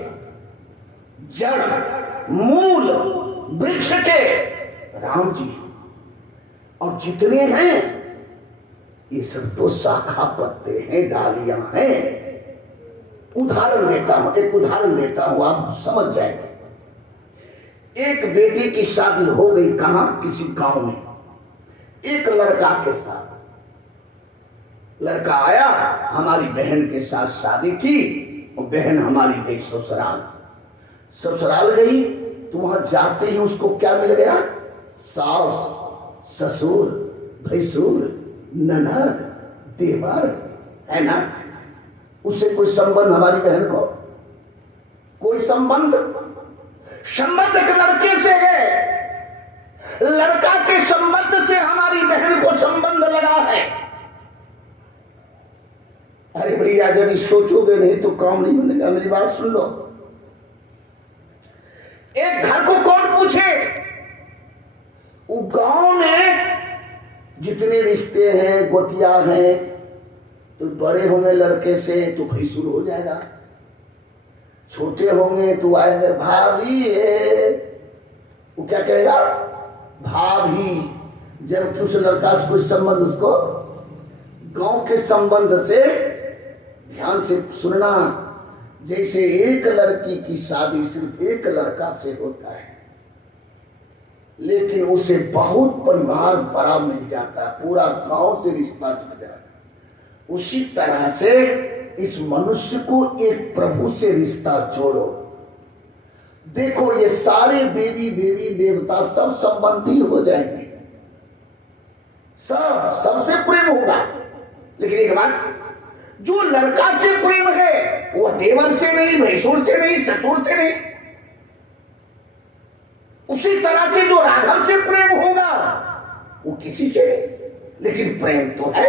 जड़ मूल वृक्ष के राम जी, और जितने हैं ये सब तो शाखा पत्ते हैं, डालियां हैं। उदाहरण देता हूं, एक उदाहरण देता हूं, आप समझ जाएंगे। एक बेटी की शादी हो गई, कहां? किसी गांव में, एक लड़का के साथ। लड़का आया, हमारी बहन के साथ शादी की और बहन हमारी गई ससुराल। ससुराल गई तो वहां जाते ही उसको क्या मिल गया? सास, ससुर, भैंसुर, ननद, देवर, है ना। उससे कोई संबंध हमारी बहन को, कोई संबंध एक लड़के से है, लड़का के संबंध से हमारी बहन को संबंध लगा है। अरे भैया यदि सोचोगे नहीं तो काम नहीं बनेगा। मेरी बात सुन लो। एक घर को कौन पूछे? वो गांव में जितने रिश्ते हैं, गोतिया हैं, तो बड़े होंगे लड़के से तो भैंसुर हो जाएगा, छोटे होंगे तो आएंगे भाभी है, वो क्या कहेगा? भाभी। जबकि उस लड़का से कोई संबंध, उसको गांव के संबंध से, ध्यान से सुनना, जैसे एक लड़की की शादी सिर्फ एक लड़का से होता है, लेकिन उसे बहुत परिवार बड़ा मिल जाता है, पूरा गांव से रिश्ता जुड़ जाता है। उसी तरह से इस मनुष्य को एक प्रभु से रिश्ता जोड़ो। देखो ये सारे देवी देवता सब संबंधी हो जाएंगे, सबसे प्रेम होगा। लेकिन एक बात, जो लड़का से प्रेम है वो देवर से नहीं, भैंसुर से नहीं, ससुर से नहीं। उसी तरह से जो राघव से प्रेम होगा वो किसी से नहीं। लेकिन प्रेम तो है,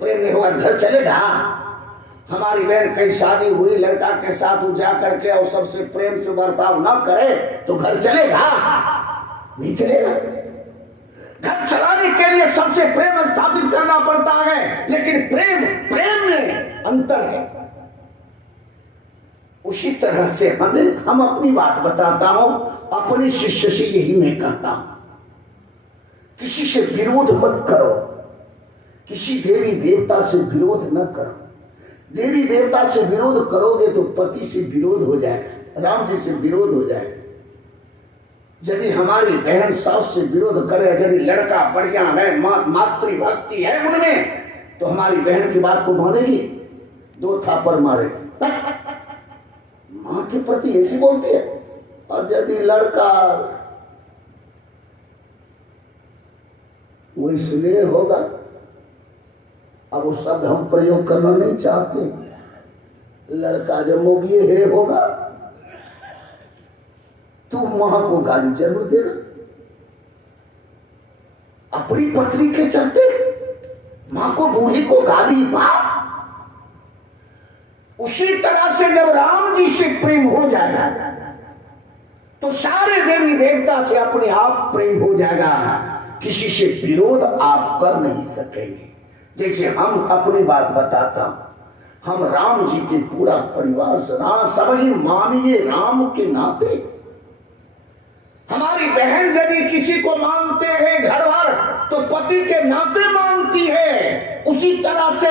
प्रेम नहीं होगा घर चलेगा? हमारी बहन कहीं शादी हुई, लड़का के साथ वो जा करके और सबसे प्रेम से बर्ताव ना करे तो घर चलेगा? नहीं चलेगा। घर चलाने के लिए सबसे प्रेम स्थापित करना पड़ता है, लेकिन प्रेम में अंतर है। उसी तरह से हम अपनी बात बताता हूं, अपने शिष्य से यही मैं कहता हूं, किसी से विरोध मत करो, किसी देवी देवता से विरोध न करो। देवी देवता से विरोध करोगे तो पति से विरोध हो जाएगा, राम जी से विरोध हो जाएगा। यदि हमारी बहन सास से विरोध करे, यदि लड़का बढ़िया है, मातृभक्ति है उनमें, तो हमारी बहन की बात को मानेगी? 2 थापर मारेगी। मां के प्रति ऐसी बोलती है। और यदि लड़का वो इसलिए होगा, अब वो शब्द हम प्रयोग करना नहीं चाहते, लड़का जब मोगिए है होगा तो मां को गाली जरूर देगा। अपनी पत्नी के चलते मां को, बूढ़ी को गाली, बाप। उसी तरह से जब राम जी से प्रेम हो जाएगा तो सारे देवी देवता से अपने आप प्रेम हो जाएगा। किसी से विरोध आप कर नहीं सकेंगे। जैसे हम अपनी बात बताता हूं, हम राम जी के पूरा परिवार से, सभी मानिए राम के नाते। हमारी बहन यदि किसी को मानते हैं घर भर तो पति के नाते मानती है। उसी तरह से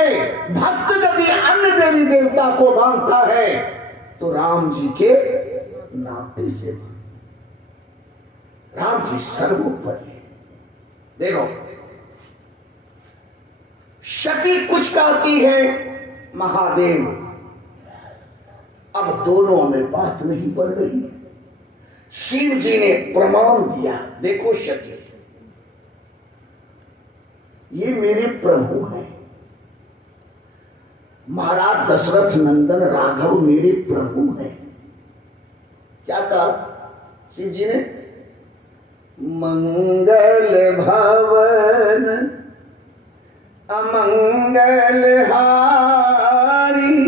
भक्त यदि अन्य देवी देवता को मानता है तो राम जी के नाते से। राम जी सर्वोपरि। देखो सती कुछ कहती है, महादेव। अब दोनों में बात नहीं बढ़ रही है। शिव जी ने प्रमाण दिया, देखो सती, ये मेरे प्रभु हैं। महाराज दशरथ नंदन राघव मेरे प्रभु हैं। क्या कहा शिव जी ने? मंगल भवन अमंगल हारी,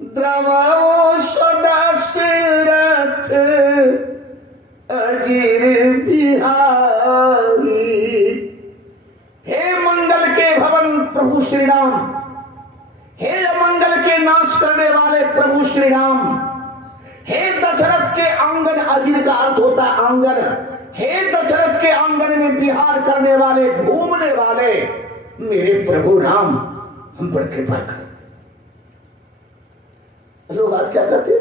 द्रवो सदशरथ अजीर बिहारी। हे मंगल के भवन प्रभु श्री राम, हे अमंगल के नाश करने वाले प्रभु श्री राम, हे दशरथ के आंगन, अजीर का अर्थ होता है आंगन, हे दशरथ के आंगन में विहार करने वाले, घूमने वाले मेरे प्रभु राम, हम पर कृपा कर। लोग आज क्या कहते?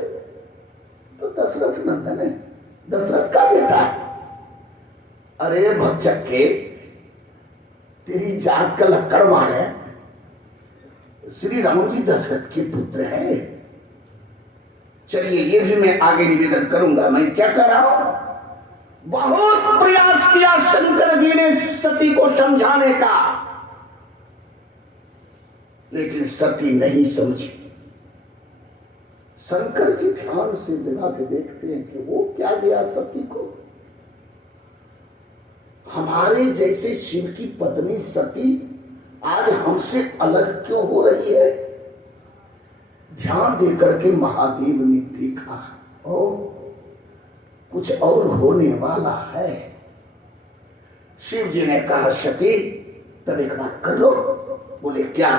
तो दशरथ नंदन है, दशरथ का बेटा है। अरे भक्षक के, तेरी जात का लक्कड़ मारे। श्री राम जी दशरथ के पुत्र है। चलिए ये भी मैं आगे निवेदन करूंगा। मैं क्या कर रहा हूं, बहुत प्रयास किया शंकर जी ने सती को समझाने का, लेकिन सती नहीं समझी। शंकर जी ध्यान से जगा के देखते हैं कि वो क्या गया सती को। हमारे जैसे शिव की पत्नी सती आज हमसे अलग क्यों हो रही है। ध्यान देकर के महादेव ने देखा, ओ कुछ और होने वाला है। शिव जी ने कहा सती तब एक बात कर लो। बोले क्या।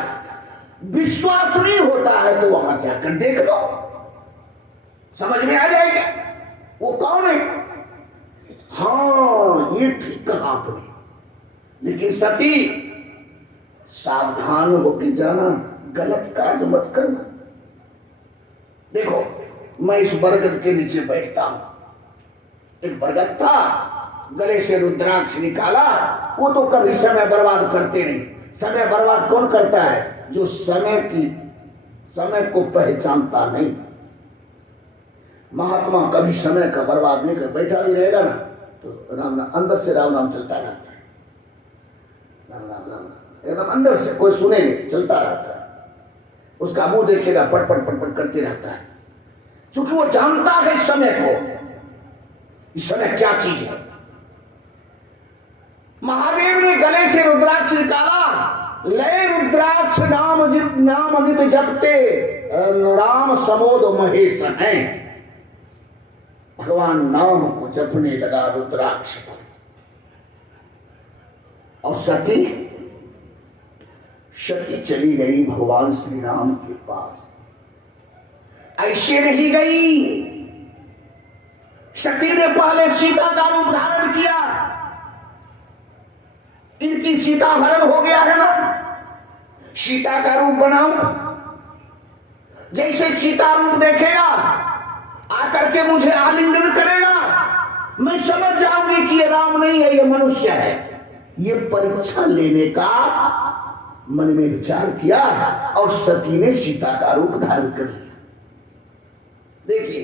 विश्वास नहीं होता है तो वहां जाकर देख लो, समझ में आ जाएगा वो कौन है। हाँ ये ठीक कहा आपने, लेकिन सती सावधान होकर जाना, गलत कार्य मत करना। देखो मैं इस बरगद के नीचे बैठता हूं, एक बरगद था, गले से रुद्राक्ष निकाला। वो तो कभी समय बर्बाद करते नहीं। समय बर्बाद कौन करता है, जो समय को पहचानता नहीं। महात्मा कभी समय का बर्बाद नहीं कर, बैठा भी रहेगा ना तो राम नाम अंदर से राम नाम चलता रहता है। राम राम राम एकदम अंदर से, कोई सुने नहीं, चलता रहता है। उसका मुंह देखेगा पट पट पट पट करते रहता है, क्योंकि वो जानता है समय को, इस समय क्या चीज है। महादेव ने गले से रुद्राक्ष निकाला। लय रुद्राक्ष नाम अदित जपते राम समोद महेश हैं। भगवान नाम को जपने लगा रुद्राक्ष पर। और सती चली गई भगवान श्री राम के पास। ऐसे नहीं गई, सती ने पहले सीता का रूप धारण किया। इनकी सीता हरण हो गया है ना, सीता का रूप बनाओ। जैसे सीता रूप देखेगा आकर के मुझे आलिंगन करेगा, मैं समझ जाऊंगी कि ये राम नहीं है, ये मनुष्य है। ये परीक्षा लेने का मन में विचार किया और सती ने सीता का रूप धारण कर लिया। देखिए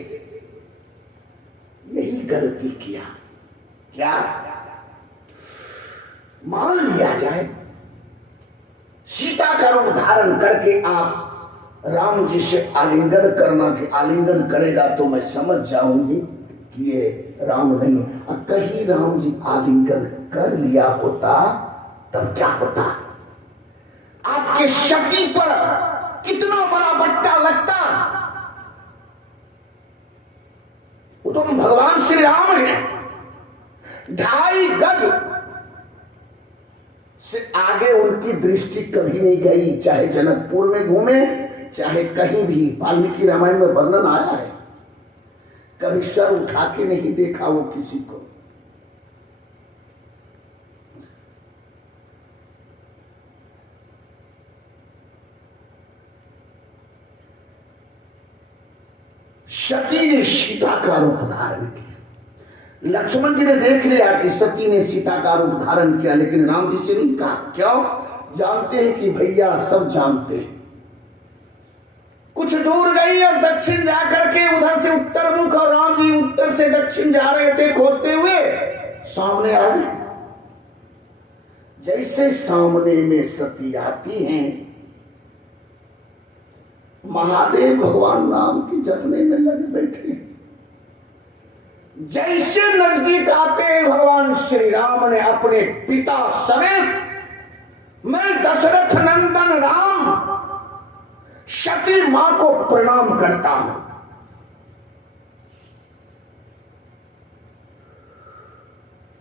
यही गलती किया। क्या मान लिया जाए सीता का रूप धारण करके आप राम जी से आलिंगन करना, कि आलिंगन करेगा तो मैं समझ जाऊंगी कि ये राम नहीं। अब कहीं राम जी आलिंगन कर लिया होता तब क्या होता। आपके शक्ति पर कितना बड़ा बट्टा लगता। वो तो भगवान श्री राम है, 2.5 गज से आगे उनकी दृष्टि कभी नहीं गई। चाहे जनकपुर में घूमे, चाहे कहीं भी, वाल्मीकि रामायण में वर्णन आया है, कभी सर उठा के नहीं देखा वो किसी को। सती ने सीता का रूप धारण किया। लक्ष्मण जी ने देख लिया कि सती ने सीता का रूप धारण किया, लेकिन राम जी से नहीं कहा। क्यों? जानते हैं कि भैया सब जानते हैं। कुछ दूर गई और दक्षिण जाकर के उधर से उत्तर मुख, और राम जी उत्तर से दक्षिण जा रहे थे खोजते हुए, सामने आ गए। जैसे सामने में सती आती हैं, महादेव भगवान नाम की जपने में लगे बैठे। जैसे नजदीक आते भगवान श्री राम ने अपने पिता समेत, मैं दशरथ नंदन राम सती मां को प्रणाम करता हूं।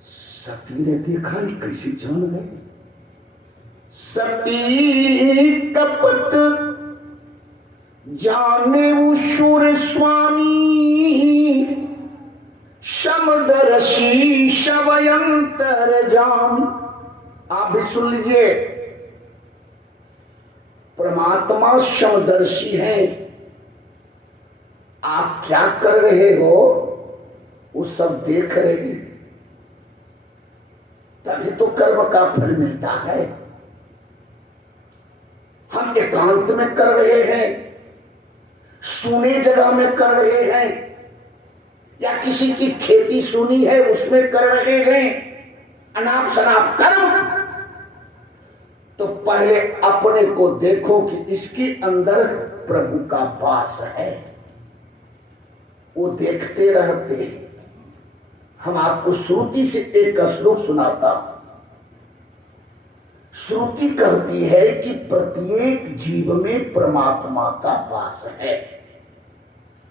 सती ने देखा ये कैसे जान गए। सती कपट जाने वो शूर स्वामी, समदर्शी शवयंतर जामी। आप भी सुन लीजिए, परमात्मा समदर्शी है। आप क्या कर रहे हो वो सब देख रहे हैं। तभी तो कर्म का फल मिलता है। हम एकांत में कर रहे हैं, सूने जगह में कर रहे हैं, या किसी की खेती सुनी है उसमें कर रहे हैं अनाप शनाप कर्म, तो पहले अपने को देखो कि इसके अंदर प्रभु का वास है। वो देखते रहते हैं। हम आपको श्रुति से एक श्लोक सुनाता हूं। श्रुति कहती है कि प्रत्येक जीव में परमात्मा का वास है।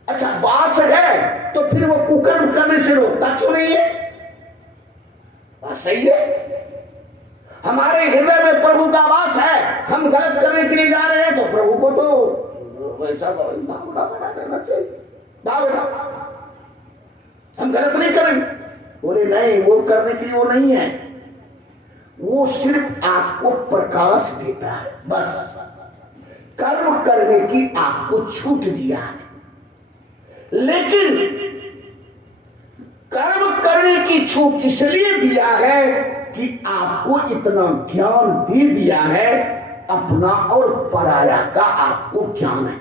अच्छा, वास है तो फिर वो कुकर्म करने से रोकता क्यों नहीं है? बात सही है। हमारे हृदय में प्रभु का वास है, हम गलत करने के लिए जा रहे हैं तो प्रभु को तो वैसा भावना बना देना चाहिए। भावना हम गलत नहीं करेंगे। बोले नहीं, वो करने के लिए वो नहीं है, वो सिर्फ आपको प्रकाश देता है, बस कर्म करने की आपको छूट दिया है। लेकिन कर्म करने की छूट इसलिए दिया है कि आपको इतना ज्ञान दे दिया है, अपना और पराया का आपको ज्ञान है।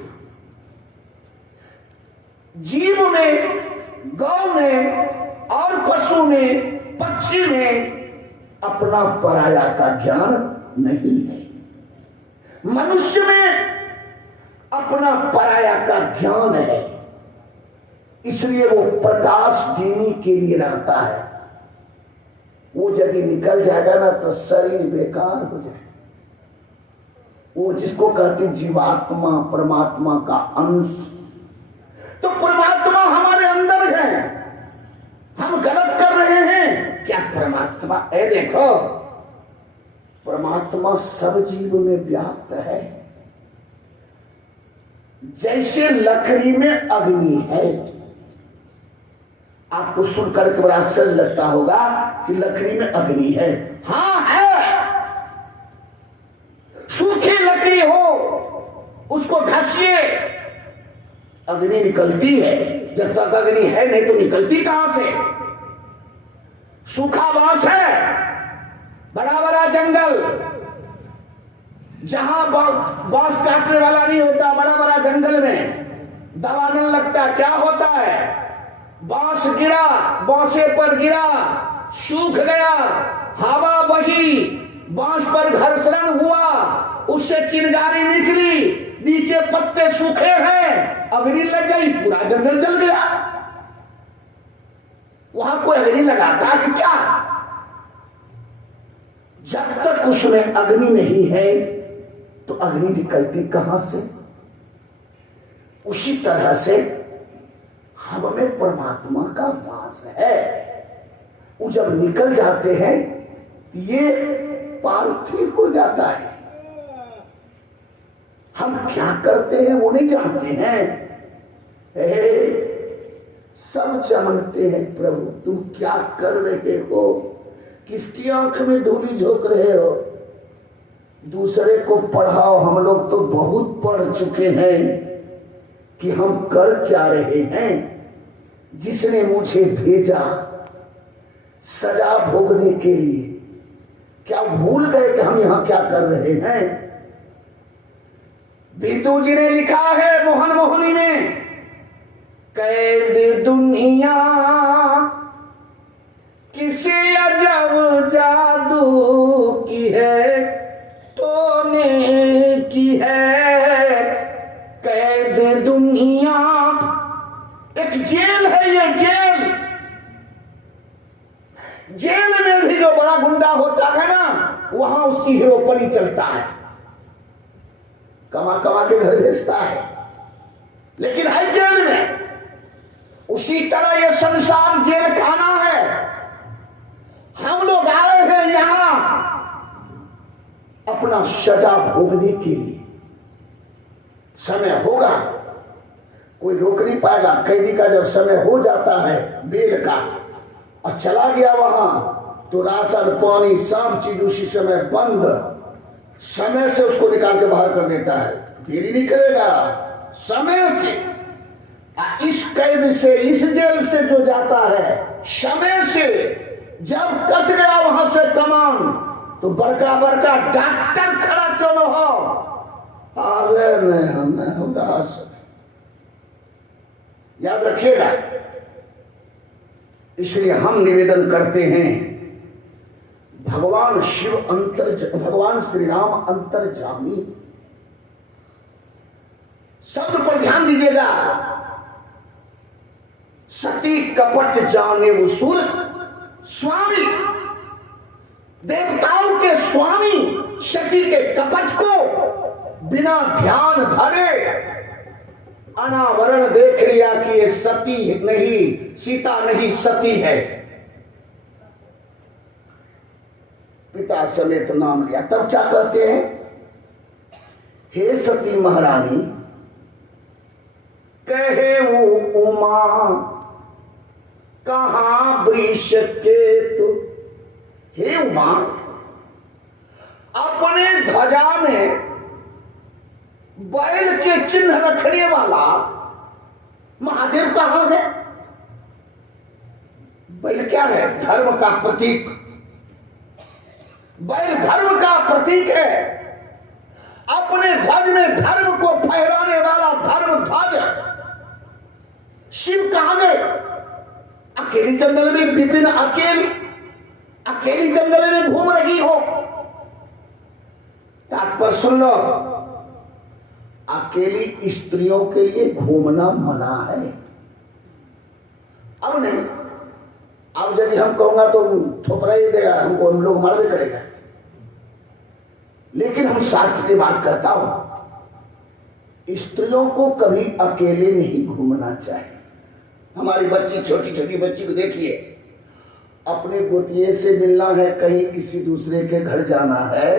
जीव में, गौ में और पशु में, पक्षी में अपना पराया का ज्ञान नहीं है। मनुष्य में अपना पराया का ज्ञान है, इसलिए वो प्रकाश देने के लिए रहता है। वो यदि निकल जाएगा ना तो शरीर बेकार हो जाए। वो जिसको कहते जीवात्मा, परमात्मा का अंश, तो परमात्मा हमारे अंदर है। हम गलत कर रहे हैं क्या? परमात्मा देखो, परमात्मा सब जीव में व्याप्त है। जैसे लकड़ी में अग्नि है, आपको सुनकर के बड़ा आश्चर्य लगता होगा कि लकड़ी में अग्नि है। हाँ है। सूखी लकड़ी हो, उसको घसिए, अग्नि निकलती है। जब तक अग्नि है नहीं तो निकलती कहां से? सूखा बांस है, बड़ा बड़ा जंगल, जहां बांस काटने वाला नहीं होता, बड़ा बड़ा जंगल में दवा नहीं लगता, क्या होता है? बांस गिरा, बांसे पर गिरा, सूख गया, हवा बही, बांस पर घर्षण हुआ, उससे चिंगारी निकली, नीचे पत्ते सूखे हैं, अग्नि लग गई, पूरा जंगल जल गया। वहां कोई अग्नि लगाता है क्या? जब तक उसमें अग्नि नहीं है तो अग्नि निकलती कहां से? उसी तरह से हम में परमात्मा का वास है। वो जब निकल जाते हैं ये पार्थिव हो जाता है। हम क्या करते हैं वो नहीं जानते हैं। सब जानते हैं प्रभु, तुम क्या कर रहे हो, किसकी आंख में धूली झोंक रहे हो। दूसरे को पढ़ाओ, हम लोग तो बहुत पढ़ चुके हैं कि हम कर क्या रहे हैं। जिसने मुझे भेजा सजा भोगने के लिए, क्या भूल गए कि हम यहां क्या कर रहे हैं? बिंदु जी ने लिखा है मोहन मोहनी में, कैद दुनिया किसी अजब जादू की है, तोने की है। कैद दुनिया एक जेल है, ये जेल। जेल में भी जो बड़ा गुंडा होता है ना, वहां उसकी हीरोपनी चलता है, कमा कमा के घर भेजता है, लेकिन है जेल में। उसी तरह ये संसार जेल खाना है। हम लोग आए हैं यहां अपना सजा भोगने के लिए। समय होगा, कोई रोक नहीं पाएगा। कैदी का जब समय हो जाता है बेल का और चला गया वहां, तो राशन पानी सब चीज उसी समय बंद, समय से उसको निकाल के बाहर कर देता है। देरी नहीं करेगा, समय से। इस कैद से, इस जेल से जो जाता है समय से, जब कट गया वहां से कमान, तो बड़का बड़का डॉक्टर खड़ा क्यों न हो, आवे ने हमें उदास। याद रखिएगा। इसलिए हम निवेदन करते हैं, भगवान शिव भगवान श्री राम अंतर्जामी। शब्द पर ध्यान दीजिएगा। सती कपट जाने उसूल, स्वामी, देवताओं के स्वामी सती के कपट को बिना ध्यान धरे अनावरण देख लिया कि ये सती नहीं, सीता नहीं सती है। पिता समेत नाम लिया। तब क्या कहते हैं, हे सती महारानी, कहे वो उमा कहां वृष केतु। हे उमा, अपने ध्वजा में बैल के चिन्ह रखने वाला महादेव कहां है। बैल क्या है, धर्म का प्रतीक। बैल धर्म का प्रतीक है। अपने ध्वज में धर्म को फहराने वाला धर्म ध्वज शिव कहां गए। अकेली जंगल में विपिन अकेली जंगल में घूम रही हो। तात्पर्य सुन लो, अकेली स्त्रियों के लिए घूमना मना है। अब नहीं, अब यदि हम कहूंगा तो ठोकरा ही देगा हमको, हम लोग मार भी करेगा। लेकिन हम शास्त्र की बात कहता हूं, स्त्रियों को कभी अकेले नहीं घूमना चाहिए। हमारी बच्ची, छोटी छोटी बच्ची को देखिए, अपने गोतिये से मिलना है, कहीं किसी दूसरे के घर जाना है,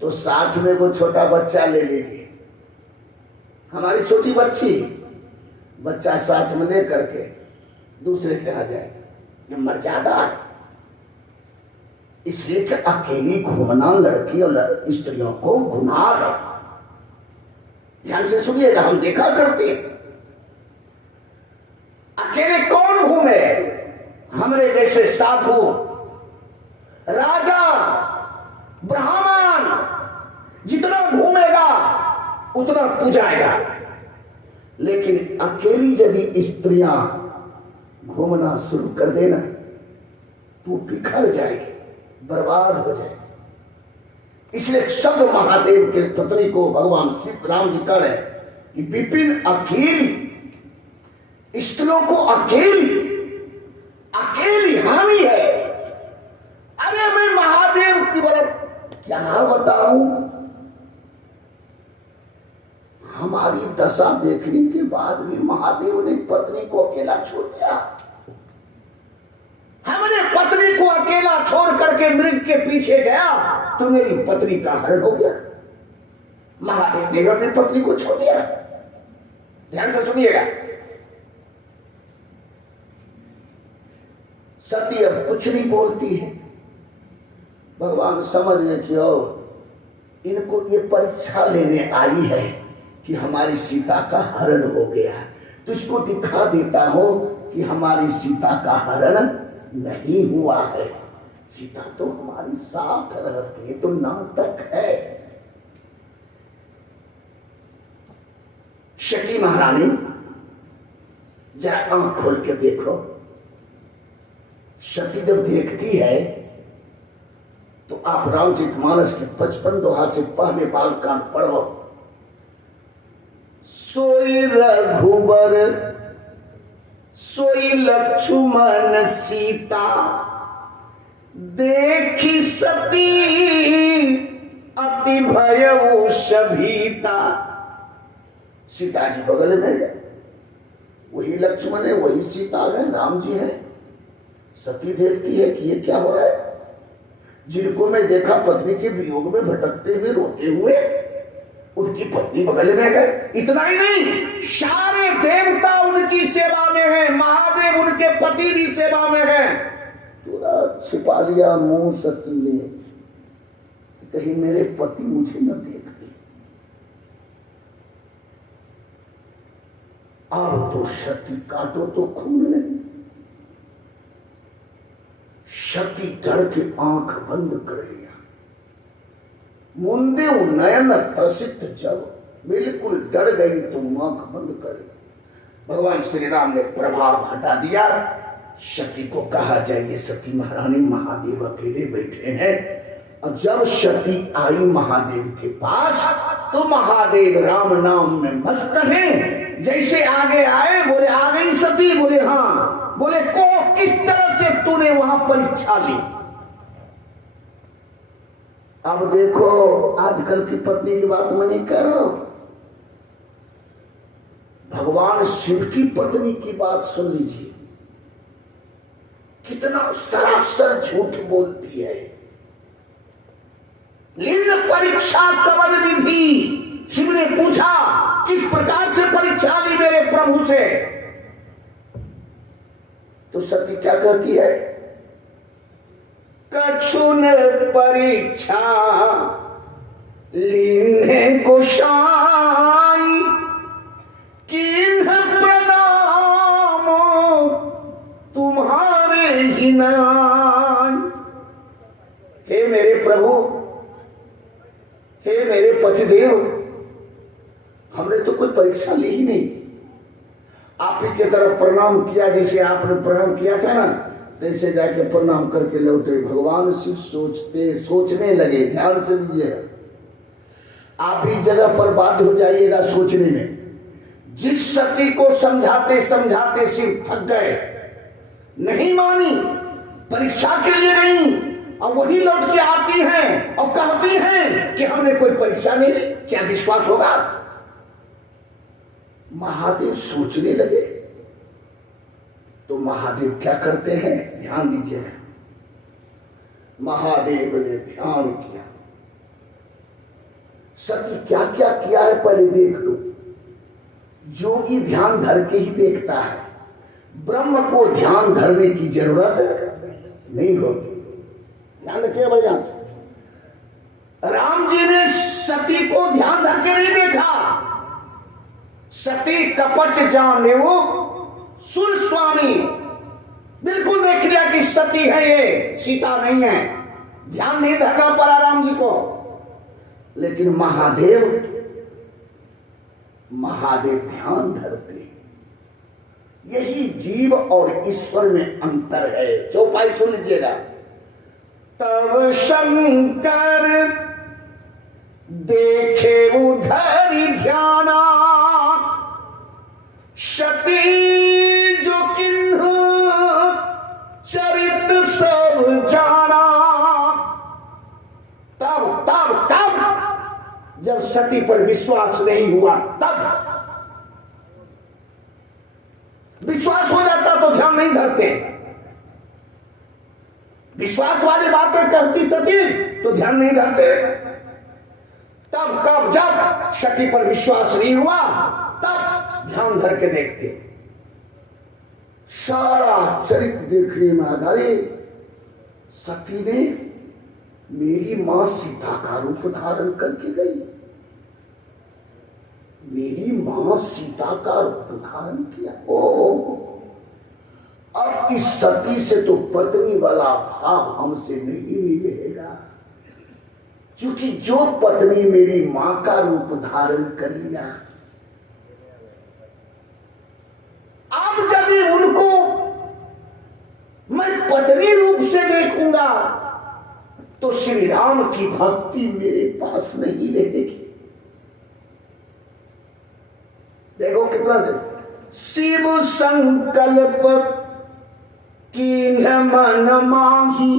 तो साथ में वो छोटा बच्चा ले लेगी। हमारी छोटी बच्चा साथ में ले करके दूसरे के यहाँ जाएगा, ये मर्यादा है। इसलिए कि अकेली घूमना लड़की और स्त्रियों को गुनाह है। ध्यान से सुनिएगा, हम देखा करते हैं अकेले कौन घूमे। हमरे जैसे साधु, राजा, ब्राह्मण जितना घूमेगा उतना पूजाएगा। लेकिन अकेली यदि स्त्रियां घूमना शुरू कर देना तो बिखर जाएगी, बर्बाद हो जाएगी। इसलिए शब्द महादेव के पत्नी को भगवान शिव राम जी कह रहे कि विपिन अकेली, स्त्रियों को अकेली हानि है। अरे मैं महादेव की तरफ क्या बताऊं, हमारी दशा देखने के बाद भी महादेव ने पत्नी को अकेला छोड़ दिया। हमने पत्नी को अकेला छोड़ करके मृग के पीछे गया तो मेरी पत्नी का हरण हो गया। महादेव ने अपनी पत्नी को छोड़ दिया। ध्यान से सुनिएगा। सती अब कुछ नहीं बोलती है। भगवान समझ गए कि इनको ये परीक्षा लेने आई है कि हमारी सीता का हरण हो गया, तो इसको दिखा देता हो कि हमारी सीता का हरण नहीं हुआ है। सीता तो हमारी साथ रहती है, तो नाटक है। शकी महारानी जरा आंख खोल के देखो। सती जब देखती है तो आप रामचरितमानस के 55 दोहा से पहले बाल कांड पढ़ो। सोई रघुबर सोई लक्ष्मण सीता, देखी सती अति भयउ सभीता। सीता जी बगल में है, वही लक्ष्मण है, वही सीता है, राम जी है। सती देखती है कि ये क्या हो रहा है। जिनको मैं देखा पत्नी के वियोग में भटकते हुए रोते हुए, उनकी पत्नी बगल में है। इतना ही नहीं, सारे देवता उनकी सेवा में है, महादेव उनके पति भी सेवा में है। पूरा छिपा लिया मुंह सती ने, कहीं मेरे पति मुझे न देख ले। अब तो सती काटो तो खून नहीं। सती डर के आंख बंद कर लिया। मुंदे नयन त्रसित जब, बिल्कुल डर गई तो आंख बंद कर ली। भगवान श्री राम ने प्रभाव हटा दिया। सती को कहा जाइए सती महारानी, महादेव अकेले बैठे हैं। और जब सती आई महादेव के पास तो महादेव राम नाम में मस्त हैं। जैसे आगे आए बोले आ गई सती, बोले हाँ। बोले को किस तरह से तूने वहां परीक्षा ली? अब देखो आजकल की पत्नी की बात मैं नहीं कह रहा हूं, भगवान शिव की पत्नी की बात सुन लीजिए, कितना सरासर झूठ बोलती है। लिंग परीक्षा कवन विधि, शिव ने पूछा किस प्रकार से परीक्षा ली मेरे प्रभु से? तो सती क्या कहती है? कछुन परीक्षा लीने गोसाई, किन्ह प्रणाम तुम्हारे ही नाम। हे मेरे प्रभु, हे मेरे पतिदेव, हमने तो कोई परीक्षा ली ही नहीं। आप ही की तरफ प्रणाम किया, जैसे आपने प्रणाम किया था ना, तैसे जाके प्रणाम करके लौटे। भगवान शिव सोचने लगे, ध्यान से लीजिएगा। आप भी जगह पर बाध्य हो जाइएगा सोचने में। जिस सती को समझाते समझाते शिव थक गए, नहीं मानी, परीक्षा के लिए नहीं, और वही लौट के आती हैं और कहती हैं कि हमने कोई परीक्षा नहीं ली, क्या विश्वास होगा? महादेव सोचने लगे तो महादेव क्या करते हैं, ध्यान दीजिएगा। महादेव ने ध्यान किया। सती क्या क्या किया है पहले देख लो। जोगी ध्यान धर के ही देखता है, ब्रह्म को ध्यान धरने की जरूरत नहीं होती। ध्यान रखिए बढ़िया से। राम जी ने सती को ध्यान धर के नहीं देखा। सती कपट जाने वो सुर स्वामी, बिल्कुल देख लिया कि सती है ये, सीता नहीं है। ध्यान नहीं धरना पड़ा राम जी को। लेकिन महादेव ध्यान धरते। यही जीव और ईश्वर में अंतर है। चौपाई सुन लीजिएगा। तब शंकर देखे उधर ध्याना, सती जो किन्ह चरित सब जाना। तब जब सती पर विश्वास नहीं हुआ, तब विश्वास हो जाता तो ध्यान नहीं धरते। विश्वास वाली बातें कहती सती तो ध्यान नहीं धरते। तब कब जब सती पर विश्वास नहीं हुआ, तब ध्यान धर के देखते। सारा चरित्र देखने में आधारे सती ने मेरी मां सीता का रूप धारण करके गई। मेरी मां सीता का रूप धारण किया। ओ, अब इस सती से तो पत्नी वाला भाव हमसे नहीं मिलेगा, क्योंकि जो पत्नी मेरी मां का रूप धारण कर लिया, अब यदि उनको मैं पत्नी रूप से देखूंगा तो श्री राम की भक्ति मेरे पास नहीं रहेगी। देखो कितना से शिव संकल्प कीन्ह मन माही,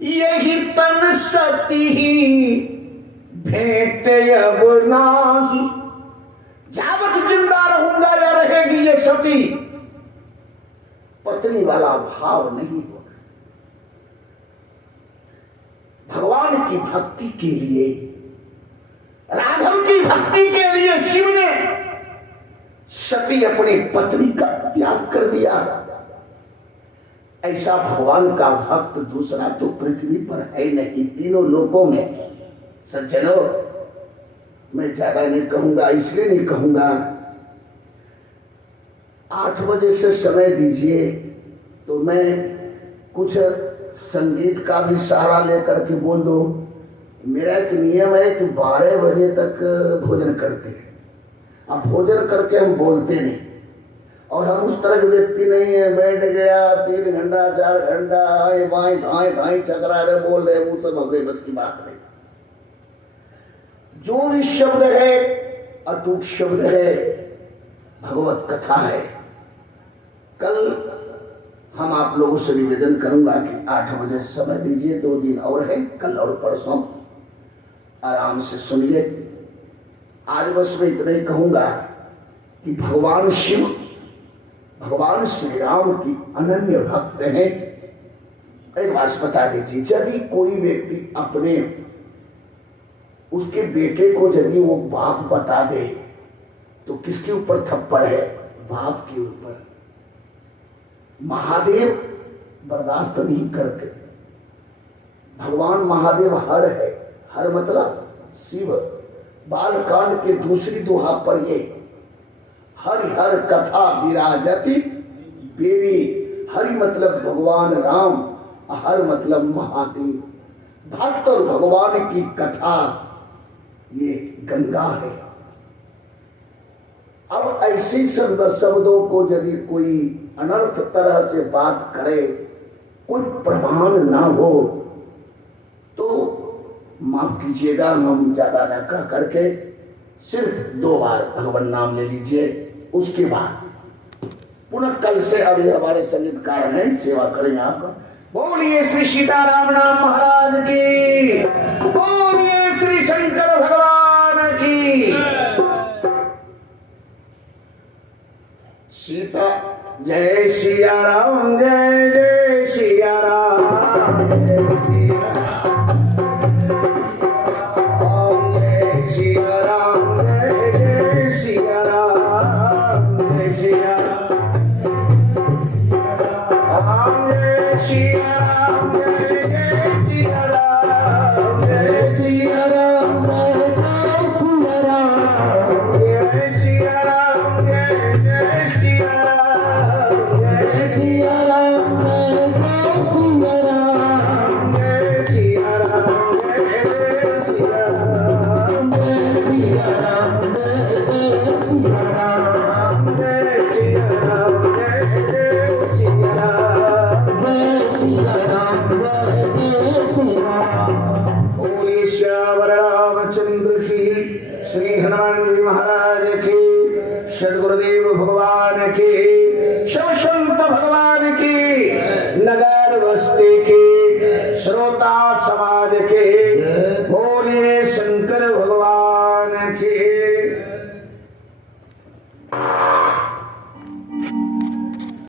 यही तन सती भेंट अब नाही। जावत जिंदा रहूंगा या रहेगी ये सती, पत्नी वाला भाव नहीं होगा। भगवान की भक्ति के लिए, राघव की भक्ति के लिए शिव ने सती अपनी पत्नी का त्याग कर दिया। ऐसा भगवान का भक्त दूसरा तो पृथ्वी पर है नहीं, तीनों लोकों में। सज्जनों, मैं ज्यादा नहीं कहूंगा, इसलिए नहीं कहूंगा, 8 बजे से समय दीजिए तो मैं कुछ संगीत का भी सहारा लेकर के बोल दो। मेरा एक नियम है कि 12 बजे तक भोजन करते हैं। अब भोजन करके हम बोलते नहीं, और हम उस तरह के व्यक्ति नहीं है बैठ गया 3 घंटा 4 घंटा आए बाएं धाए धाए चकरा रहे बोल रहे, वो सब हमारे बस की बात नहीं। जो भी शब्द है अटूट शब्द है, भगवत कथा है। कल हम आप लोगों से निवेदन करूंगा कि 8 बजे समय दीजिए, 2 दिन और है, कल और परसों आराम से सुनिए। आज बस मैं इतना ही कहूंगा कि भगवान शिव भगवान श्री राम की अनन्य भक्त हैं। एक बात बता दीजिए, यदि कोई व्यक्ति अपने उसके बेटे को यदि वो बाप बता दे तो किसके ऊपर थप्पड़ है? बाप के ऊपर। महादेव बर्दाश्त नहीं करते। भगवान महादेव हर है, हर मतलब शिव। बालकांड के दूसरी दोहा पढ़िए, हरि हर कथा विराजति बेरी। हरि मतलब भगवान राम, हर मतलब महादेव। भक्त और भगवान की कथा ये गंगा है। अब ऐसे शब्दों को यदि कोई अनर्थ तरह से बात करे, कोई प्रमाण ना हो, तो माफ कीजिएगा, हम ज्यादा न कह करके सिर्फ 2 बार भगवान नाम ले लीजिए। उसके बाद पुनः कल से अभी हमारे संगीतकार हैं, सेवा करेंगे आपका। बोलिए श्री सीताराम नाम महाराज की, बोलिए श्री शंकर भगवान की। सीता जय सिया राम, जय जय सिया राम, जय सिया राम, जय सिया राम, जय जय सिया राम, जय सिया राम, जय सिया राम, जय जय सिया राम, जय सिया राम, जय सिया राम, जय जय सिया राम, जय सिया राम, जय सिया राम, जय जय सिया राम, जय सिया राम, जय सिया राम, जय जय सिया राम, जय सिया राम, जय सिया राम। बोलिए श्यावर रामचंद्र की, श्री हनुमान जी महाराज की, सदगुरुदेव भगवान की, शिव संत भगवान की, नगर बस्ती की, श्रोता समाज के, बोलिए शंकर भगवान की।